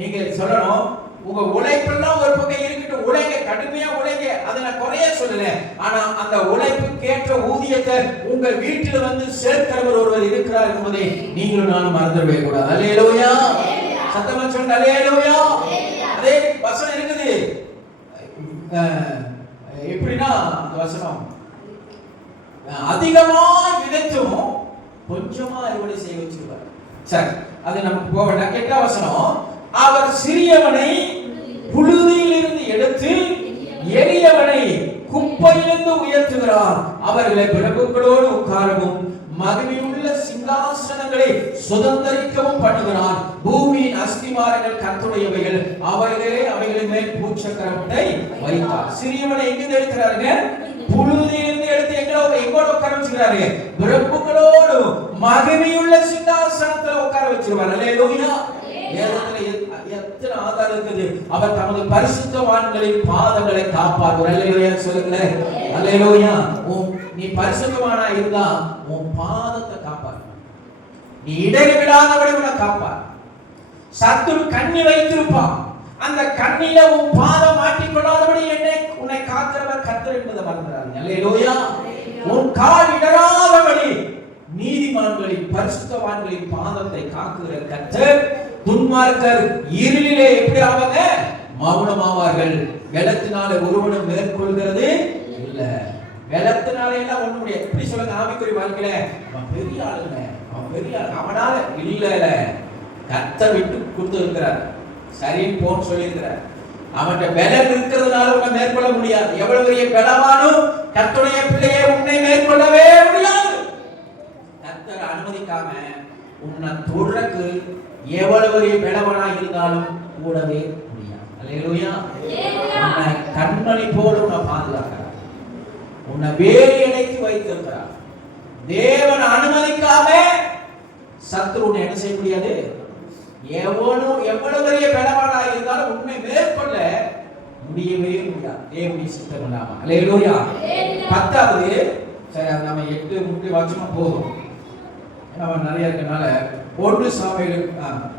நீங்க சொல்லணும், உங்க உழைப்பெல்லாம் ஒரு பக்கம் இருக்கட்டும், உழைங்க, கடுமையா உழைங்க, அதை நான் குறைய சொல்லல. ஆனா அந்த உழைப்புக்கு ஏற்ற ஊதியத்தை உங்க வீட்டில் வந்து சேர்க்கிறவர் ஒருவர் இருக்கிறார் என்பதை நீங்களும் நானும் மறந்துடவே கூடாது. அல்லேலூயா, சத்தமா சொல்லுங்க, அல்லேலூயா. அதே வசனம் இருக்குது. எப்படின்னா அந்த வசனம், அதிகமா விதைத்தும் கொஞ்சமா அறுவடை செய்ய வச்சிருவார். சரி, அது நமக்கு போக வேண்டாம். 8ஆம் வசனம், அவர் சிறியவனை புழுதியில் இருந்து எடுத்து எளியவனை குப்பை குப்பையிலிருந்து உயர்த்துகிறார். அவர்களை பிரபுக்களோடு உட்காரவும் மகிமையுள்ள சிங்காசனங்களை சுதந்தரிக்கவும் பண்ணுகிறார். பூமியின் அஸ்திவாரங்கள் கர்த்தருடையவைகள், அவைகளின் மேல் பூச்சக்கரத்தை வைத்தார். சிறியவனை எங்கிருந்து எடுக்கிறாருங்க? புழுதியிலிருந்து எடுத்து எங்கோட உட்கார வச்சுக்கிறாரு? பிரபுக்களோடு மகிமையுள்ள சிங்காசனத்துல உட்கார வச்சிருவார். அல்லேலூயா. எத்தனை ஆதாரம் இருக்குது? அவர் தமது பரிசுத்தவான்களின் பாதங்களை காப்பார். அல்லேலூயா சொல்லுங்களேன். அல்லேலூயா. நீ பரிசுத்தவானா இருந்தா உன் பாதத்தை காப்பார். நீ இடறி விடாதபடி உன்னை காப்பார். சத்துரு கண்ணி வைத்திருப்பான். அந்த கண்ணில உன் பாதம் மாட்டிக்கொள்ளாதபடி உன்னை காக்கிறவர் கர்த்தர் என்பதை மறந்துடாதீங்க. அல்லேலூயா. உன் கால் இடராதபடி நீதிமான்களின் பரிசுத்தவான்களின் பாதத்தை காக்குகிற கர்த்தர். துன்மார்க்கர் இருளிலே எப்படி ஆவாங்க? மௌனமாவார்கள். வெள்ளத்தினாலே ஒருவனும் மேற்கொள்கிறது இல்ல. வெள்ளத்தினாலே எல்லாம் ஒண்ணு முடியாது. எப்படி சொல்லுங்க? ஆவிக்குரிய வாழ்க்கையில அவன் பெரிய ஆளுங்க, அவன் பெரிய ஆளு, அவனால இல்ல. கர்த்தர் விட்டு கொடுத்து இருக்கிறார். சரின்னு போன்னு சொல்லி இருக்கிறார். அவன்கிட்ட பலம் இருக்கிறதுனால உன்னை மேற்கொள்ள முடியாது. எவ்வளவு பெரிய பலவானும் கர்த்தருடைய பிள்ளையை உன்னை மேற்கொள்ளவே முடியாது. கர்த்தர் அனுமதிக்காம உன்னை தொடர்க்கு எவ்வளவு பெரிய பலவானா இருந்தாலும் கூடவே முடியாது. அல்லேலூயா. உன்னை கண்மணி போல உன்னை பாதுகாக்கிறார். உன்னை வேலி அடைத்து வைத்திருக்கிறார். தேவன் அனுமதிக்காம சத்துரு உன்னை என்ன செய்ய முடியாது. எவ்வளவு பெரிய பலவானா இருந்தாலும் உன்னை மேற்கொள்ள முடியவே முடியாது. தேவனுடைய சித்தம் இல்லாம. அல்லேலூயா. 10வது சரி, நம்ம 8 முக்கிய வாட்சமா போதும். அவன் நிறைய இருக்கனால 1 சாமுவேல்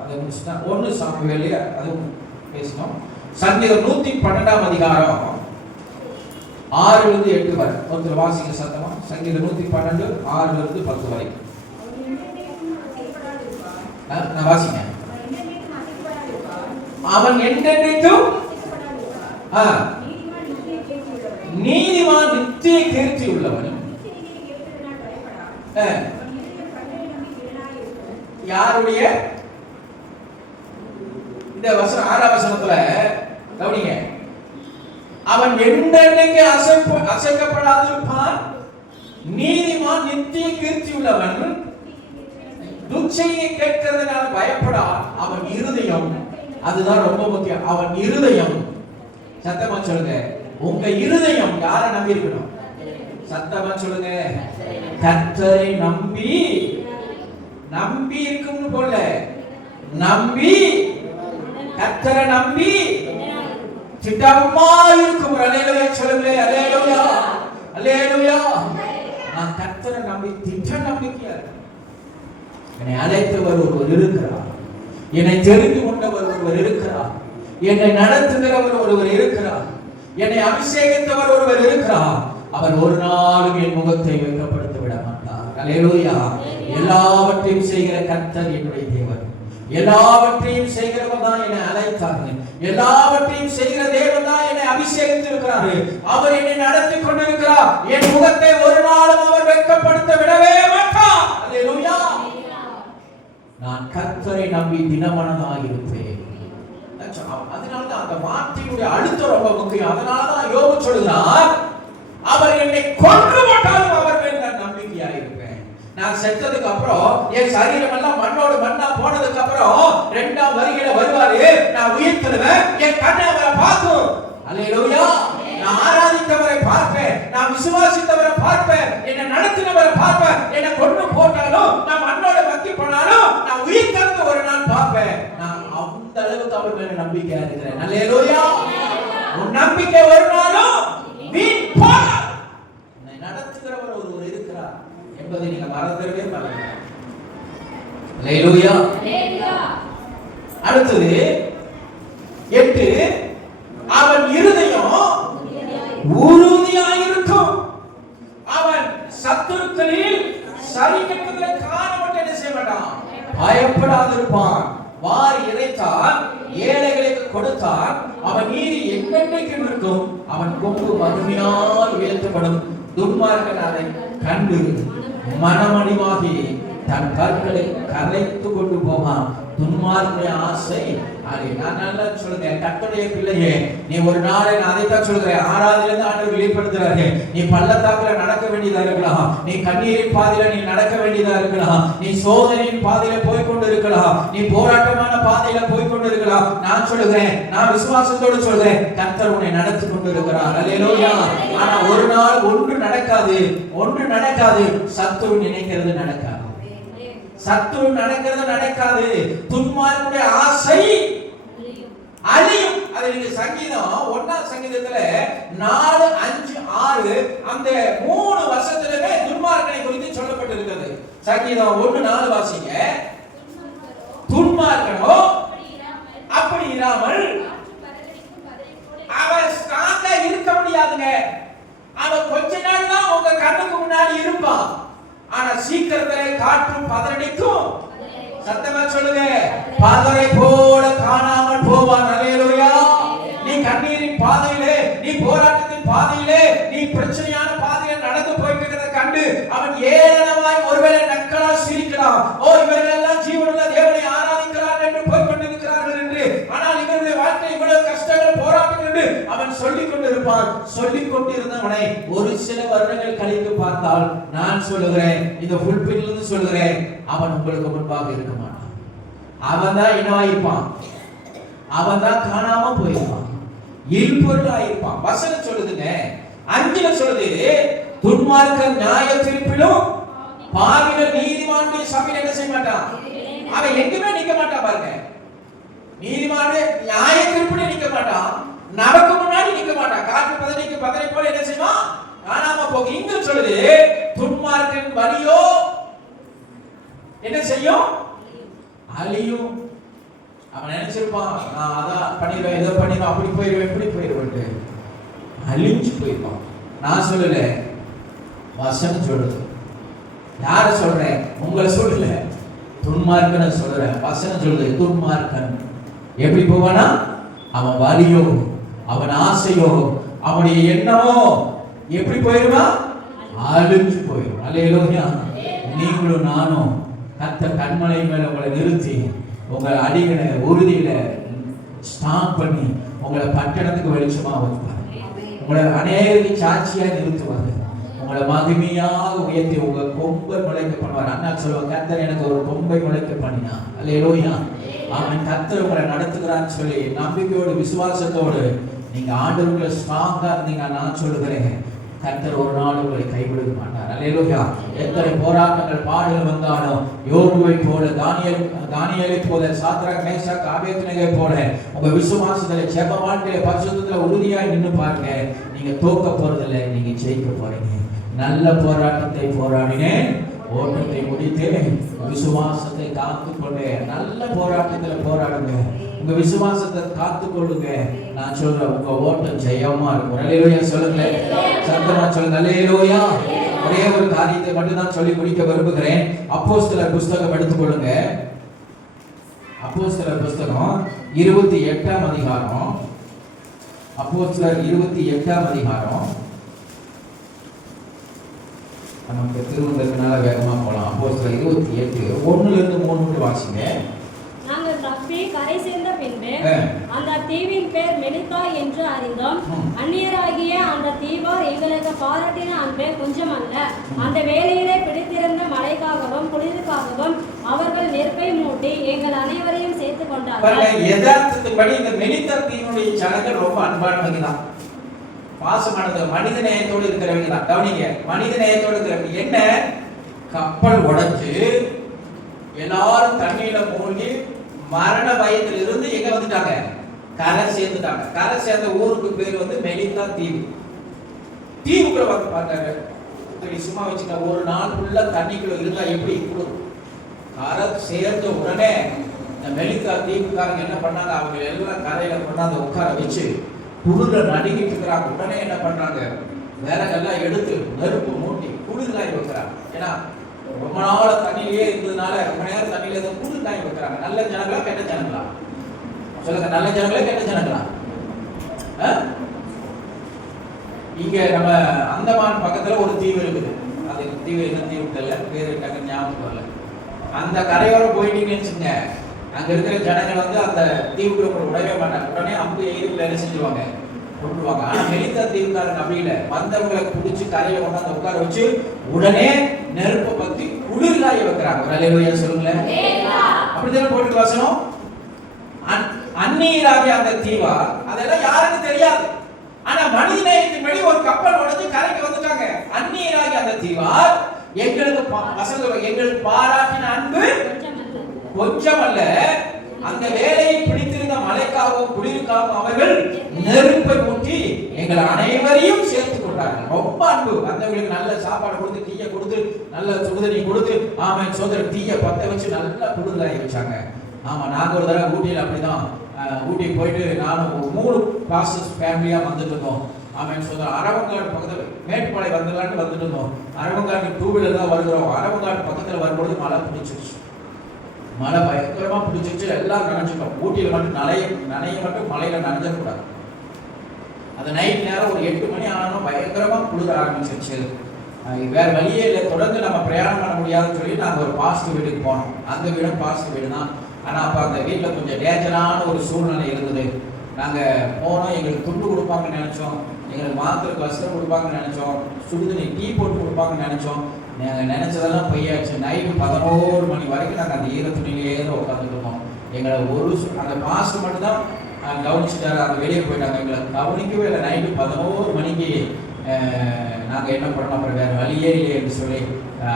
அதை முடிச்சுட்டா 1 சாமுவேல் அதுவும் பேசணும். சங்கீதம் 112 அதிகாரம் 6 8 வரை ஒருத்தர் வாசிக்க சத்தமா. சங்கீதம் 112 6 10 வரை நான் வாசிங்க. அவன் என்றென்றைக்கும் நீதிமான் நித்திய கீர்த்தி உள்ளவன். யாருடைய இந்த வசனம் 6ஆம் வசனத்துல கவனிங்க. அவன் என்றென்றைக்கு அசைக்கப்படாதிருப்பான். நீதிமான் நித்திய கீர்த்தி உள்ளவன். துச்சையை கேட்கிறதுனால பயப்படான். அவன் இருதயம், அதுதான் ரொம்ப முக்கியம். அவன் இருதயம், சத்தமா சொல்லுங்க, உங்க இருதயம் யாரை நம்பி இருக்கணும்? சத்தமா சொல்லுங்க, கர்த்தரை நம்பி இருக்கும்னு போல நம்பி கர்த்தரை நம்பி திட்டமா இருக்கும். அல்லேலூயா சொல்லுங்க. அல்லேலூயா. அல்லேலூயா. நான் கர்த்தரை நம்பி திட்ட நம்பிக்கையா என்னை அழைத்தவர் ஒருவர் இருக்கிறார். என்னை தெரிந்து கொண்டவர் ஒருவர் இருக்கிறார். என்னை நடத்துகிறவர் ஒருவர் இருக்கிறார். என்னை அபிஷேகித்தவர் ஒருவர் இருக்கிறார். அவர் ஒரு நாளும் என் முகத்தை வெட்கப்படுத்த விட மாட்டார். அல்லேலூயா. எல்லாவற்றையும் செய்கிற கர்த்தர் என்னுடைய தேவன். எல்லாவற்றையும் செய்கிறவர் தான் என்னை அழைத்தார்கள். எல்லாவற்றையும் செய்கிற தேவன் தான் என்னை அபிஷேகித்திருக்கிறார். அவர் என்னை நடத்தி கொண்டிருக்கிறார். என் முகத்தை ஒரு நாளும் அவர் வெட்கப்படுத்த விடவே மாட்டார். அல்லேலூயா. நான் கர்த்தரை நம்பி தினமனதாக இருப்பேன். அதனாலதான் அந்த வார்த்தையுடைய அழுத்தம் ரொம்ப முக்கியம். அதனாலதான் யோபு சொல்கிறார், அவர் என்னை கொன்று போட்டாலும் அவர் மேல் நான் நம்பிக்கையா இருப்பேன். நான் செத்ததுக்கு அப்புறம் என் சரீரம் எல்லாம் மண்ணோடு மண்ணா போனதுக்கு அப்புறம் 2ஆம் வருகையில வருவாரு. நான் உயிர் தருவேன். என் கண்ணை அவரை பார்க்கும். அல்லேலூயா. நான் ஆராதித்தவரை பார்ப்பேன். நான் விசுவாசித்தவரை பார்ப்பேன். என்னை நடத்தினவரை பார்ப்பேன். என்னை கொண்டு போட்டாலும் நான் மண்ணோட பக்தி போனாலும் நான் உயிர் தந்து ஒரு நாள் பார்ப்பேன். நான் அந்த அளவுக்கு அவர் மேல நம்பிக்கையா இருக்கிறேன். அல்லேலூயா. உன் நம்பிக்கை ஒரு நாளும் வீண் போகாது. என்னை நடத்துகிறவர் ஒருவர் இருக்கிறார் என்பதை நீங்க மறந்துடவே மாட்டீங்க. அல்லேலூயா. அடுத்தது 8, அவன் இருதயம் உறுதியாயிருக்கும். அவன் சத்துருக்களில் சரி கட்டுதலை காணப்பட்டு என்ன செய்ய மாட்டான்? பயப்படாதிருப்பான். வாரி இறைத்தான், ஏழைகளுக்கு கொடுத்தான். அவன் நீதி என்றென்றைக்கும் இருக்கும். அவன் கொம்பு மகிமையால் உயர்த்தப்படும். துன்மார்க்கன் அதை கண்டு மனமடிவாகி தன் கற்களை கரைத்து கொண்டு போவான். துன்மார்க்குடைய ஆசை அழியும். நான் நல்லா சொல்லுங்க, கர்த்தருடைய பிள்ளையே, நீ ஒரு நாள் நான் அதைத்தான் சொல்கிறேன், ஆறாவதிலிருந்து ஆண்டவர் வெளிப்படுத்துறாரு. நீ பள்ளத்தாக்குல நடக்க வேண்டியதா இருக்கலாம், நீ கண்ணீரின் பாதையில நீ நடக்க வேண்டியதா இருக்கலாம், நீ சோதனையின் பாதையில போய்கொண்டு இருக்கலாம், நீ போராட்டமான பாதையில போய்கொண்டு இருக்கலாம். நான் சொல்லுகிறேன், நான் விசுவாசத்தோடு சொல்கிறேன், கர்த்தர் உன்னை நடத்தி கொண்டு இருக்கிறார். அல்லேலூயா. ஆனா ஒரு நாள் ஒன்று நடக்காது, சத்துரு நினைக்கிறது நடக்காது, சத்துரு நடக்கிறது நடக்காது. துன்மார்க்குடைய ஆசை அழியும். அது நீங்க சங்கீதம் 1ஆம் சங்கீதத்துல 4, 5, 6 அந்த 3 வருஷத்திலுமே துன்மார்க்கனை குறித்து சொல்லப்பட்டிருக்கிறது. சங்கீதம் 1:4 வாசிங்க. துன்மார்க்கனோ அப்படி இராமல் அவன் ஸ்ட்ராங்கா இருக்க முடியாதுங்க. அவன் கொஞ்ச நாள் தான் உங்க கண்ணுக்கு முன்னாடி இருப்பான், ஆனா சீக்கிரத்திலே காற்றும் பதறடிக்கும். சத்தமா சொல்லுங்க, பதரை போல காணாமல் போவான். அல்லேலூயா. நீ கண்ணீரின் பாதையிலே, நீ போராட்டத்தின் பாதையிலே, நீ பிரச்சனையான பாதையில நடந்து போயிட்டு இருக்கிறத கண்டு அவன் ஏளனமாய் ஒருவேளை நக்கலா சிரிக்கலாம். ஓ, இவர்கள் எல்லாம் ஜீவனுள்ள தேவனை ஆராதிக்கிறார்கள் என்று போய் கொண்டிருக்கிறார்கள் என்று. ஆனால் இவருடைய வாழ்க்கை இவ்வளவு கஷ்டங்கள் போராட்டம் என்று அவன் சொல்லிக் கொண்டிருப்பான். சொல்லிக் கொண்டிருந்தவனை ஒரு சில வருடங்கள் கழித்து பார்த்தால், நான் சொல்லுகிறேன், இந்த புல்பிட்டிலிருந்து சொல்லுகிறேன், அவன் உங்களுக்கு முன்பாக இருக்க மாட்டான். அவன் தான் என்னவாயிருப்பான், அவன் தான் காணாம போயிருப்பான், இல்பொருளாயிருப்பான். வசனம் சொல்லுதுங்க, 5ல சொல்லுது, துன்மார்க்கன் நியாய தீர்ப்பிலும் பாவிகள் நீதிமானுடைய சபையில் என்ன செய்ய மாட்டான். அவன் எங்குமே நிக்க மாட்டான். பாருங்க, நீதிமானு நியாய தீர்ப்பிலும் நிக்க மாட்டான், நமக்கு முன்னாடி நிக்க மாட்டான். காற்று பதரை போல என்ன செய்வான், காணாம போக. இங்க சொல்லுது, துன்மார்க்கன் வலியோ என்ன செய்யும், அழியும். அவன் நினைச்சிருப்பான், நான் அதான் பண்ணிடுவேன், ஏதோ பண்ணிடுவேன், அப்படி போயிடுவேன், இப்படி போயிடுவேன், அழிஞ்சு போயிருப்பான். நான் சொல்லல, வசனம் சொல்லுது. யார சொல்றேன், உங்களை சொல்லல, துன்மார்க்கன் சொல்றேன். வசனம் சொல்லுது, துன்மார்க்கன் எப்படி போவானா, அவன் வலியோ, அவன் ஆசையோ, அவனுடைய எண்ணமோ எப்படி போயிருவா, அழிஞ்சு போயிடும். அல்லேலூயா. நீங்களும் நானும் கர்த்தர் கண்மலை மேல உங்களை நிறுத்தி, உங்களை அடிகளை உறுதியில ஸ்டாப் பண்ணி உங்களை பட்டணத்துக்கு வெளிச்சமா வைப்பார். உங்களை அநேக சாட்சியா நிறுத்துவார். உங்களை மகிமையாக உயர்த்தி உங்க கொம்பை முளைக்க பண்ணுவார். அண்ணா சொல்லுவாங்க, கர்த்தர் எனக்கு ஒரு கொம்பை முளைக்க பண்ணினா. அல்லேலூயா. அவன் கர்த்தர் உங்களை நடத்துகிறான்னு சொல்லி நம்பிக்கையோடு விசுவாசத்தோடு நீங்க ஆண்டவர்களை ஸ்ட்ராங்கா இருந்தீங்க. நான் சொல்லுகிறேன், கர்த்தர் ஒரு நாள் உங்களை கைவிட மாட்டார். அல்லேலூயா. எத்தனை போராட்டங்கள் பாடுகள் வந்தாலும், யோபுவை போல, தானியேலை போல, சாத்ராக் மேஷாக் ஆபேத்நேகோவை போல உங்க விசுவாசத்துல ஜெப வாழ்க்கையில பரிசுத்தத்துல உறுதியாய் நின்னு பாருங்க. நீங்க தோக்க போறதில்லை, நீங்க ஜெயிக்க போறீங்க. நல்ல போராட்டத்தை போராடினேன், ஓட்டத்தை முடித்தேன், விசுவாசத்தை காத்துக்கொண்டேன். நல்ல போராட்டத்துல போராடுங்க, உங்க விசுவாசத்தை காத்துக்கொள்ளுங்க. நான் சொல்றேன், உங்க ஓட்டம் ஜெயமா இருக்கும். அல்லேலூயா சொல்லுங்க, சத்தமா சொல்லுங்க. அல்லேலூயா. ஒரே ஒரு காரியத்தை மட்டும் தான் சொல்லி முடிக்க விரும்புகிறேன். அப்போஸ்தலர் புஸ்தகம் எடுத்துக்கொள்ளுங்க. அப்போஸ்தலர் புஸ்தகம் 28ஆம் அதிகாரம். அப்போஸ்தலர் 28ஆம் அதிகாரம். நமக்கு திருவந்தத்தினால வேகமா போலாம். அப்போஸ்தலர் 28 1லிருந்து 3 வாசிங்க. நாங்கள் தப்பி கரை சேர்ந்த பின்பு அந்த தீவின் பேர் மெலிதா என்று அறிந்தோம். அந்நியராகிய அந்த தீவார் எங்களுக்கு பாராட்டின அன்பே கொஞ்சமல்ல. அந்த வேலையிலே பிடித்திருந்த மழைக்காகவும் குளிருக்காகவும் அவர்கள் நெருப்பை மூட்டி எங்கள் அனைவரையும் சேர்த்து கொண்டார்கள். யதார்த்தத்தின்படி இந்த மெலிதா தீவினுடைய ஜனங்கள் ரொம்ப அன்பானவங்க தான், பாசமானது, மனித நேயத்தோடு இருக்கிறவங்க தான். கவனிங்க, மனித நேயத்தோடு இருக்கிறவங்க. என்ன, கப்பல் உடைஞ்சு எல்லாரும் தண்ணியில மூழ்கி மரண பயத்தில் இருந்து எங்க வந்துட்டாங்க, கரை சேர்ந்துட்டாங்க. கரை சேர்ந்த ஊருக்கு பேர் வந்து மெலிதா தீவு. தீவுக்குள்ள வந்து பார்த்தாங்க, சும்மா வச்சுக்க, ஒரு நாள் ஃபுல்லா தண்ணிக்குள்ள இருந்தா எப்படி இருக்கும். கரை சேர்ந்த உடனே இந்த மெலிதா தீவுக்காரங்க என்ன பண்ணாங்க, அவங்க எல்லாம் கரையில கொண்டாந்து உட்கார வச்சு குளிர நடுங்கிட்டு இருக்கிறாங்க. உடனே என்ன பண்றாங்க, விறகெல்லாம் எடுத்து நெருப்பு மூட்டி குளிர்காய் வைக்கிறாங்க. ஏன்னா ரொம்ப நாள தண்ணியிலே இருந்ததுனால ரொம்ப நேரம் தண்ணியில இருந்து குளிர்காய் வைக்கிறாங்க. நல்ல ஜனங்களா கெட்ட ஜனங்களா சொல்லுங்க, நல்ல ஜனங்களா கெட்ட ஜனங்களா? இங்க நம்ம அந்தமான் பக்கத்துல ஒரு தீவு இருக்குது. அது தீவு என்ன தீவு தெரியல, பேரு டக்கு ஞாபகம் வரல. அந்த கரையோரம் போயிட்டீங்கன்னு வச்சுங்க, அங்க இருக்கிற ஜனங்கள் வந்து அந்த தீவுக்குள்ள உடவே மாட்டாங்க. உடனே அம்பு எயிரில் என்ன செஞ்சுருவாங்க, கொண்டுருவாங்க. ஆனா மெலிதா தீவுக்காரங்க அப்படி இல்லை. வந்தவங்களை பிடிச்சி கரையில கொண்டாந்து உட்கார வச்சு உடனே நெருப்பை பத்தி குளிர்காய வைக்கிறாங்க. அல்லேலூயா சொல்லுங்களேன். அப்படித்தானே போட்டு வாசனம். அந்நியராகிய அந்த தீவா அதெல்லாம் யாருக்கும் தெரியாது. ஆனா மனிதநேயத்தின் படி ஒரு கப்பல் உடைஞ்சு கரைக்கு வந்துட்டாங்க. அந்நியராகிய அந்த தீவா எங்களுக்கு பாராட்டின அன்பு கொஞ்சம் அல்ல, அந்த வேலையை பிடித்திருந்த மழைக்காகவும் குளிருக்காகவும் அவர்கள் நெருப்பை ஊற்றி எங்கள் அனைவரையும் சேர்த்துக் கொண்டார்கள். ரொம்ப அன்பு. வந்தவங்களுக்கு நல்ல சாப்பாடு கொடுத்து, டீயை கொடுத்து, நல்ல சுடுதண்ணி கொடுத்து, ஆமாம் சோதர தீயை பத்த வச்சு நல்லா குளிர்காய வச்சாங்க. ஆமா, நாங்க ஒரு தடவை ஊட்டியில் அப்படிதான் ஊட்டி போயிட்டு நானும் 3 பாஸ்டர்ஸ் ஃபேமிலியா வந்துட்டு இருந்தோம். ஆமாம் சோதர அரவங்காடு பக்கத்தில் மேட்டுப்பாளை வந்துடலான்னு வந்துட்டு இருந்தோம். அரவங்காட்டு 2 வீலர் தான் வருகிறோம். அரவங்காடு பக்கத்தில் வரும்பொழுது மழை பிடிச்சிருச்சு. மழை பயங்கரமா பிடிச்சிருச்சு. எல்லாம் நனைஞ்சிட்டோம். ஊட்டியில் மட்டும் நனைய மட்டும் மழையில நனைஞ்சிடக்கூடாது. அந்த நைட் நேரம் ஒரு 8 மணி ஆனாலும் பயங்கரமா குளிர ஆரம்பிச்சிருச்சு. வேற வழியே இல்லை, தொடர்ந்து நம்ம பிரயாணம் பண்ண முடியாதுன்னு சொல்லி நாங்கள் ஒரு பாஸ்டர் வீட்டுக்கு போனோம். அந்த வீடும் பாஸ்டர் வீடு தான். ஆனால் அப்போ அந்த வீட்டில் கொஞ்சம் டேஞ்சரான ஒரு சூழ்நிலை இருந்தது. நாங்கள் போனோம். எங்களுக்கு துண்டு கொடுப்பாங்கன்னு நினச்சோம், எங்களுக்கு மாத்திரை கஷ்டம் கொடுப்பாங்கன்னு நினச்சோம், சுடுதண்ணி டீ போட்டு கொடுப்பாங்கன்னு நினச்சோம். நாங்கள் நினச்சதெல்லாம் பொய்யாச்சு. நைட்டு 11 மணி வரைக்கும் நாங்கள் அந்த ஈரத்துணிலேயே தான் உட்காந்துட்டு இருந்தோம். எங்களை அந்த பாஸ்டர் மட்டும்தான் கவனிச்சுட்டாரு. அந்த வெளியே போயிட்டாங்க. எங்களை கவனிக்கவே இல்லை. நைட்டு 11 மணிக்கு நாங்கள் என்ன பண்ணோம், அப்புறம் வேறு வழியே இல்லைன்னு சொல்லி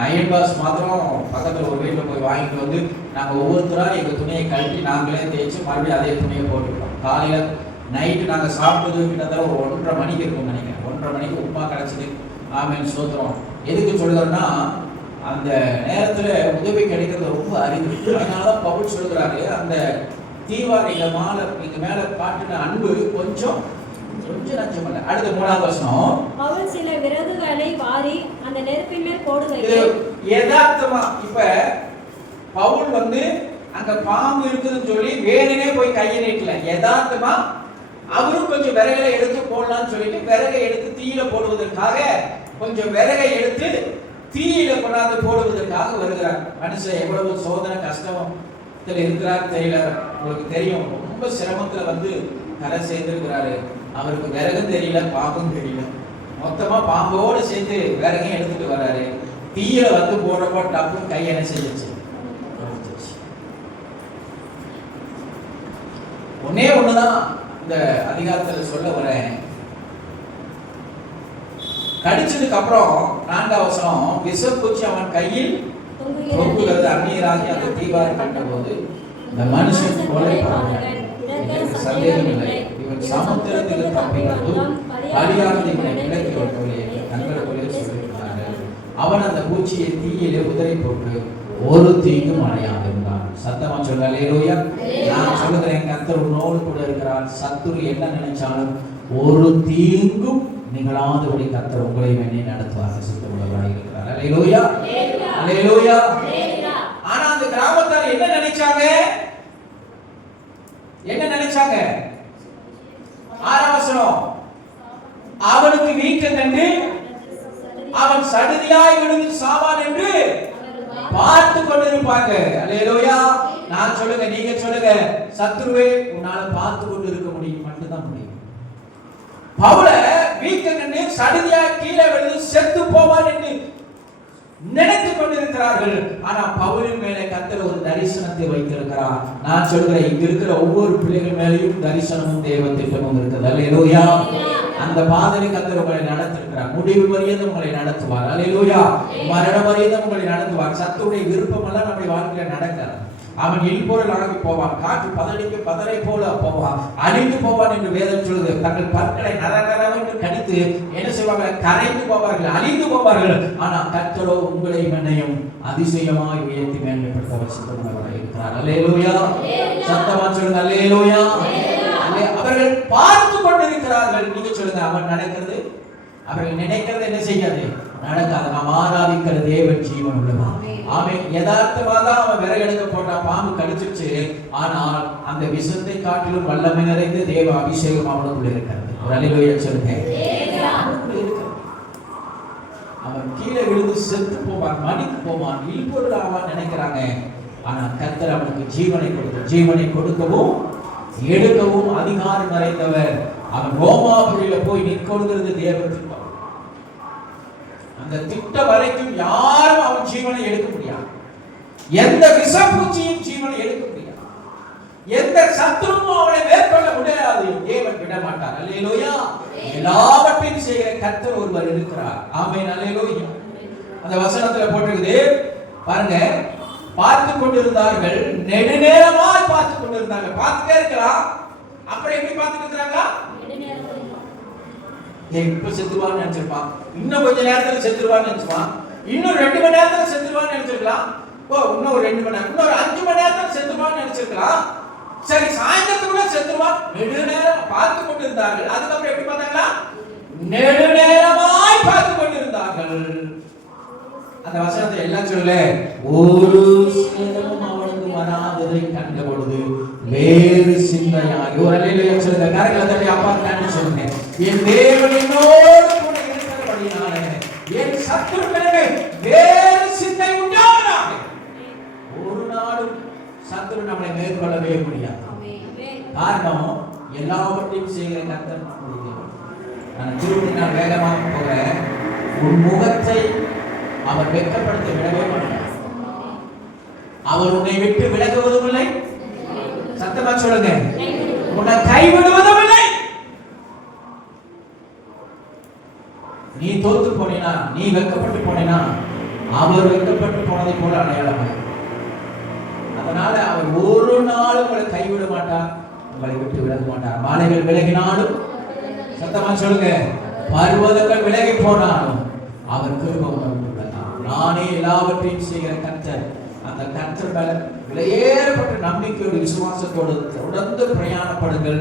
அயன் பாஸ் மாத்திரம் பக்கத்தில் ஒரு வீட்டில் போய் வாங்கிட்டு வந்து நாங்கள் ஒவ்வொருத்தராக எங்கள் துணியை கழட்டி நாங்களே தேய்ச்சி மறுபடியும் அதே துணியை போட்டுக்கிட்டோம். காலையில் நைட்டு நாங்கள் சாப்பிட்டது கிட்டத்தட்ட ஒரு 1:30 மணிக்கு இருக்கும்னு நினைக்கிறேன். 1:30 மணிக்கு உப்புமா கிடச்சிது. ஆமேன் சோத்திரம். எதுக்கு சொல்கிறோன்னா, அந்த நேரத்தில் உதவி கிடைக்கிறது ரொம்ப அரிது. அதனால தான் பவுல் சொல்கிறாரு, அந்த தீவார் எங்கள் மேலே காட்டின அன்பு கொஞ்சம் நஞ்சம் அல்ல. அடுத்த 3வது வசனம். பவுல் சில விறகுகளை வாரி அந்த நெருப்பின் மேல் போடுகையில். இது யதார்த்தமா இப்ப பவுல் வந்து அங்க பாம்பு இருக்குதுன்னு சொல்லி வேணுனே போய் கையை நீட்டல. யதார்த்தமா அவரும் கொஞ்சம் விறகை எடுத்து போடலாம்னு சொல்லிட்டு விறகை எடுத்து தீயில போடுவதற்காக கொஞ்சம் விறகை எடுத்து தீயில கொண்டாந்து போடுவதற்காக வருகிறார். மனுஷன் எவ்வளவு சோதனை கஷ்டத்துல இருக்கிறார் தெரியல. உங்களுக்கு தெரியும், ரொம்ப சிரமத்துல வந்து கரை சேர்ந்திருக்கிறாரு. அவருக்கு விறகும் தெரியல, பாம்பும் தெரியல. மொத்தமா பாம்போடு சேர்த்து விறகையும் எடுத்துட்டு வர்றாரு. தீயில வந்து போடுறப்போ டப்புன்னு கை என்ன செய்யச்சு. ஒன்னே ஒண்ணுதான் இந்த அதிகாரத்துல சொல்ல வரேன். கடிச்சதுக்கு அப்புறம் 4வது வசனம், விஷப்பூச்சி அவன் கையில் தொங்குகிறது. அந்நியராகி அந்த தீவாரை கண்டபோது இந்த மனுஷன் கொலைப்பார்கள். சந்தேகம் இல்லை, இவன் சமுத்திரத்தில் தப்பினதும் பலியானது இவனை விலக்கி விட்டவர்களே தங்களுக்குள்ளே சொல்லிவிட்டார்கள். அவன் அந்த பூச்சியை தீயிலே உதறி போட்டு ஒரு தீங்கும் அடையாமல் இருந்தான். சத்தமா சொல்ல அல்லேலூயா. நான் சொல்லுகிறேன், கர்த்தர் உன்னோடு கூட இருக்கிறார். சத்துரு என்ன நினைச்சாலும் ஒரு தீங்கும் நிகழாதபடி கர்த்தர் உங்களை வேண்டி நடத்துவார். சுத்தமுள்ளவராக இருக்கிறார். அல்லேலூயா, அல்லேலூயா. ஆனா அந்த கிராமத்தார் என்ன நினைச்சாங்க? என்ன நினைச்சாங்க? 6வது வசனம், அவனுக்கு வீக்கம் கண்டு அவன் சடுதியாய் விழுந்து சாவான் என்று பார்த்து கொண்டிருப்பாங்க. அல்லேலூயா. நான் சொல்லுங்க, நீங்க சொல்லுங்க, சத்துருவே உன்னால பார்த்து கொண்டு இருக்க முடியும், மட்டும்தான் முடியும். பவுல வீக்கம் கண்டு சடுதியாய் கீழே விழுந்து செத்து போவான் என்று நினைத்து கொண்டிருக்கிறார்கள். ஆனா பவுலின் மேலே கர்த்தர் ஒரு தரிசனத்தை வைத்திருக்கிறார். நான் சொல்கிறேன், இங்க இருக்கிற ஒவ்வொரு பிள்ளைகள் மேலேயும் தரிசனமும் தேவ திட்டமும் இருக்குது. அல்லேலூயா. அந்த பாதையை கர்த்தர் உங்களை நடத்திருக்கிறார். முடிவு வரையும் உங்களை நடத்துவார். அல்லேலூயா. மரணம் வரையும் உங்களை நடத்துவார். சத்துருடைய விருப்பம் எல்லாம் நம்முடைய வாழ்க்கையில நடக்காது. அவன் இல்பொருள் ஆகி போவான், காற்று பதடிக்கு பதரை போல போவான், அழிந்து போவான் என்று வேதம் சொல்லுது. தங்கள் பற்களை நரநரவென்று கடித்து என்ன செய்வாங்க? கரைந்து போவார்கள், அழிந்து போவார்கள். ஆனா கர்த்தரோ உங்களை என்னையும் அதிசயமாய் உயர்த்தி மேன்மைப்படுத்த வசிக்கிறவராக இருக்கிறார். அல்லேலூயா. சத்தமா சொல்லுங்க, அல்லேலூயா. அவர்கள் பார்த்து கொண்டிருக்கிறார்கள். நீங்க சொல்லுங்க, அவன் நடக்கிறது, அவர்கள் நினைக்கிறது என்ன செய்யாது, நடக்காது. நாம் ஆராதிக்கிற தேவன் ஜீவன் உள்ளவன். அவன் யதார்த்தமாக தான் அவன் விறகெடுக்க போட்டா, பாம்பு கடிச்சிருச்சு. ஆனால் அந்த விஷத்தை காட்டிலும் வல்லமை நிறைந்த தேவ அபிஷேகம் அவனுக்குள்ள இருக்கிறது. ஒரு அல்லேலூயா சொல்லுங்க. அவன் கீழே விழுந்து செத்து போவான், மடித்து போவான், இல்பொருள் ஆவான் நினைக்கிறாங்க. ஆனா கர்த்தர் அவனுக்கு ஜீவனை கொடுக்கவும் எடுக்கவும் அதிகாரம் நிறைந்தவர். அவன் ரோமாபுரியில போய் நிற்கிறது தேவ திட்டம். அந்த திட்டம் வரைக்கும் யாரும் அவன் ஜீவனை எடுக்க முடியாது. எந்த விஷப்பூச்சியும் ஜீவனை எடுக்க முடியாது. எந்த சத்துருவும் அவனை மேற்கொள்ள முடியாது. தேவன் விட மாட்டார். அல்லேலூயா. எல்லாவற்றையும் செய்கிற கர்த்தர் ஒருவர் இருக்கிறார். ஆமென். அல்லேலூயா. அந்த வசனத்துல போட்டிருக்குது பாருங்க, பார்த்து கொண்டிருந்தார்கள், நெடுநேரமாய் பார்த்து கொண்டிருந்தார்கள். பார்த்துட்டே இருக்கலாம். அப்புறம் எப்படி பார்த்துட்டு இருக்கிறாங்க? இப்ப செத்துவான்னு நினைச்சிருப்பான், இன்னும் கொஞ்ச நேரத்துல செத்துருவான்னு நினைச்சுவான், இன்னும் 2 மணி நேரத்துல செத்துருவான்னு நினைச்சிருக்கலாம். இன்னும் ஒரு 2 மணி நேரம், இன்னொரு 5 மணி நேரத்துல செத்துருவான்னு நினைச்சிருக்கலாம். சரி, சாயந்தரத்துக்குள்ள செத்துருவான். நெடுநேரம் பார்த்து கொண்டிருந்தார்கள். அதுக்கப்புறம் எப்படி பார்த்தாங்களா? நெடுநேரமாய் பார்த்து கொண்டிருந்தார்கள். அந்த வசனத்தை எல்லாம் சொல்ல, ஒரு சேதமும் அவனுக்கு வராததை கண்ட பொழுது வேறு சிந்தையாகி, ஒரு அல்லேலூயா சொல்லுங்க, கரங்களை தட்டி அப்பா நன்றி சொல்லுங்க. என் தேவன் என்னோடு கூட இருக்கிறபடியாலே என் சத்துருக்களுக்கு வேறு சிந்தை உண்டாவதாக. ஒரு நாளும் சத்துரு நம்மளை மேற்கொள்ளவே முடியாது. காரணம், எல்லாவற்றையும் செய்கிற கர்த்தர் நம்முடைய தேவன். நான் திரும்பி நான் வேகமாக போகிறேன். உன் முகத்தை அவர் வெட்கப்படுத்த விடவே மாட்டார். அவர் உன்னை விட்டு விலகுவதும் இல்லை. சத்தமா சொல்லுங்க, உன்னை கைவிடுவதும் இல்லை. நீ தோத்து போனீனா, நீ வெட்கப்பட்டு போனீனா, அவர் வெட்கப்பட்டு போனதை போல அடையாளம். அதனால அவர் ஒரு நாள் உங்களை கைவிட மாட்டார், உங்களை விட்டு விலக மாட்டார். மலைகள் விலகினாலும், சத்தமா சொல்லுங்க, பர்வதங்கள் விலகி போனாலும் அவர் கிருபை உண்டு. நானே எல்லாவற்றையும் செய்கிற கர்த்தர். அந்த கர்த்தர் மேல விலையேறப்பட்ட நம்பிக்கையோடு விசுவாசத்தோடு தொடர்ந்து பிரயாணப்படுங்கள்.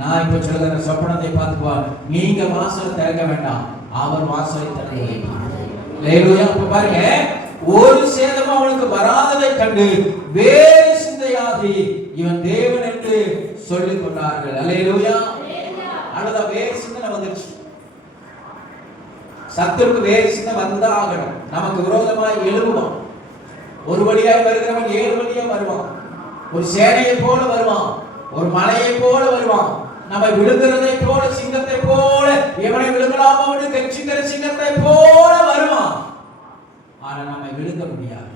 நான் இப்ப சொல்லுகிற சொப்பனத்தை பார்த்துப்பா, நீங்க வாசலை திறக்க வேண்டாம், அவர் வாசலை திறக்க வேண்டும். அப்ப பாருங்க, ஒரு சேதமும் அவனுக்கு வராததை கண்டு வேறு சிந்தையாகி இவன் தேவன் என்று சொல்லிக் கொண்டார்கள். அல்லேலூயா. அழுத வேறு சிந்தனை வந்துருச்சு. சத்துருக்கு வேறு சின்ன வந்துதான் ஆகணும். நமக்கு விரோதமாய் எழுவுவான். ஒரு வழியாய் வருகிறவன் 7 வழியா வருவான். ஒரு சேனையை போல வருவான், ஒரு மலையை போல வருவான். நம்ம விழுகிறதை போல, சிங்கத்தை போல, எவனை விழுங்கலாமோ கட்சிக்கிற சிங்கத்தை போல வருவான். ஆனா நம்மை விழுங்க முடியாது.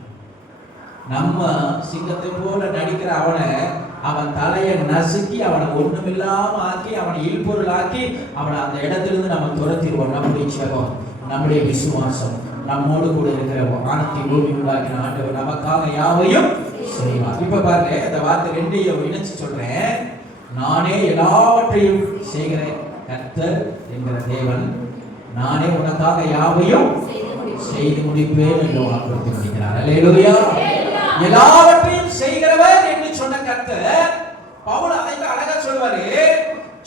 நம்ம சிங்கத்தை போல நடிக்கிற அவன் தலையை நசுக்கி அவனை ஒண்ணுமில்லாம ஆக்கி அவனை இல்பொருள் ஆக்கி அவனை அந்த இடத்திலிருந்து நம்ம துரத்திடுவோம். நம்முடைய செபம், நம்முடைய விசுவாசம், நம்மோடு கூட இருக்கிற வானத்தை பூமி உண்டாக்கின ஆண்டவர் நமக்காக யாவையும் செய்வார். இப்ப பாருங்க, இந்த வார்த்தை 2ஐயும் இணைச்சு சொல்றேன். நானே எல்லாவற்றையும் செய்கிற கர்த்தர் என்கிற தேவன், நானே உனக்காக யாவையும் செய்து முடிப்பேன் என்று வாக்குறுதி முடிக்கிறார். அல்லேலூயா. எல்லாவற்றையும் செய்கிறவர் என்று சொன்ன கர்த்தர் பவுல் அதைக்கு அழகா சொல்வாரு,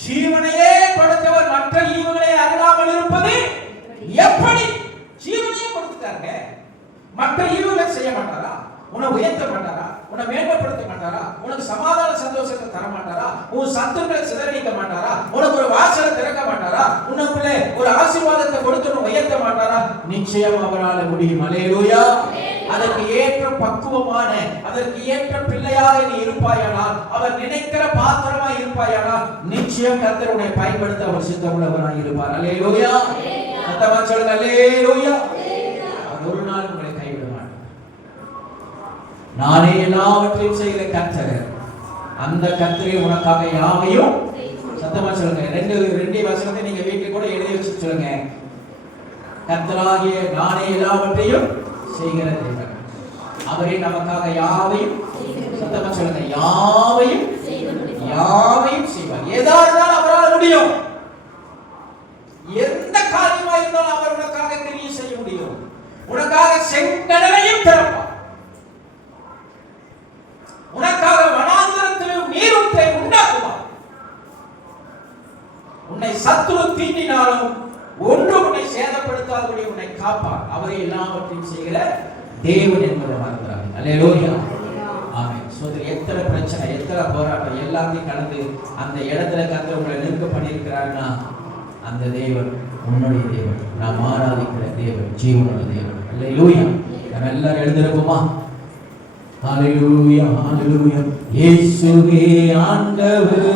ஜீவனையே கொடுத்தவர் மற்ற ஈவுகளை அருளாமல் இருப்பது எப்படி? ஜீவனையே கொடுத்துட்டாங்க, மற்ற ஈவுகளை செய்ய மாட்டாரா? உன்னை உயர்த்த மாட்டாரா? உன்னை மேம்படுத்த மாட்டாரா? உனக்கு சமாதான சந்தோஷத்தை தர மாட்டாரா? உன் சத்துருக்களை சிதறடிக்க மாட்டாரா? உனக்கு ஒரு வாசலை திறக்க மாட்டாரா? உனக்குள்ளே ஒரு ஆசீர்வாதத்தை கொடுத்து உயர்த்த மாட்டாரா? நிச்சயம் அவரால் முடியும். அல்லேலூயா. அதற்கு ஏற்ற பக்குவமான, அதற்கு ஏற்ற பிள்ளையாக நீ இருப்பாயானால், அவர் நினைக்கிற பாத்திரமாய் இருப்பாயானால், நிச்சயம் கர்த்தர் உன்னை பயன்படுத்த அவர் சித்தமுள்ளவராய் இருப்பார். அல்லேலூயா. சத்தமா சொல்லுங்க, அல்லேலூயா. அவர் ஒரு நாள் உங்களை கைவிட மாட்டார். நானே எல்லாவற்றையும் செய்கிற கர்த்தர், அந்த கர்த்தரே உனக்காக யாவையும், சத்தமா சொல்லுங்க, 2 வசனத்தை நீங்க வீட்டில் கூட எழுதி வச்சு சொல்லுங்க. கர்த்தராகிய நானே எல்லாவற்றையும் செய்கிற தேவன், அவரே நமக்காக யாவையும், சத்தமா சொல்லுங்க, யாவையும் செய்வார். ஏதா இருந்தாலும் அவரால் முடியும். எந்த காரியமா இருந்தாலும் அவர் உனக்காக கிரியை செய்ய முடியும். உனக்காக செங்கடலையும் திறப்பார். உனக்காக வனாந்தரத்திலும் நீரூற்றை உண்டாக்குவார். உன்னை சத்துரு தீண்டினாலும் ஒன்று உன்னை சேதப்படுத்தாதபடி உன்னை காப்பார். அவரை எல்லாவற்றையும் செய்கிற தேவன் என்பதை மறந்துறாங்க. அல்லேலூயா. ஆமென். சோதரி, எத்தனை பிரச்சனை, எத்தனை போராட்டம் எல்லாத்தையும் கடந்து அந்த இடத்துல கர்த்தர் உங்களை நிற்க பண்ணியிருக்கிறாருன்னா, அந்த தேவன் உன்னுடைய தேவன், நாம் ஆராதிக்கிற தேவன், ஜீவனுள்ள தேவன். அல்லேலூயா. நம்ம எல்லாரும் எழுந்திருப்போமா? ஹalleluya ஹalleluya. இயேசுவே ஆண்டவர்,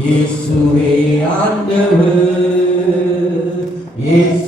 இயேசுவே ஆண்டவர், இயேசு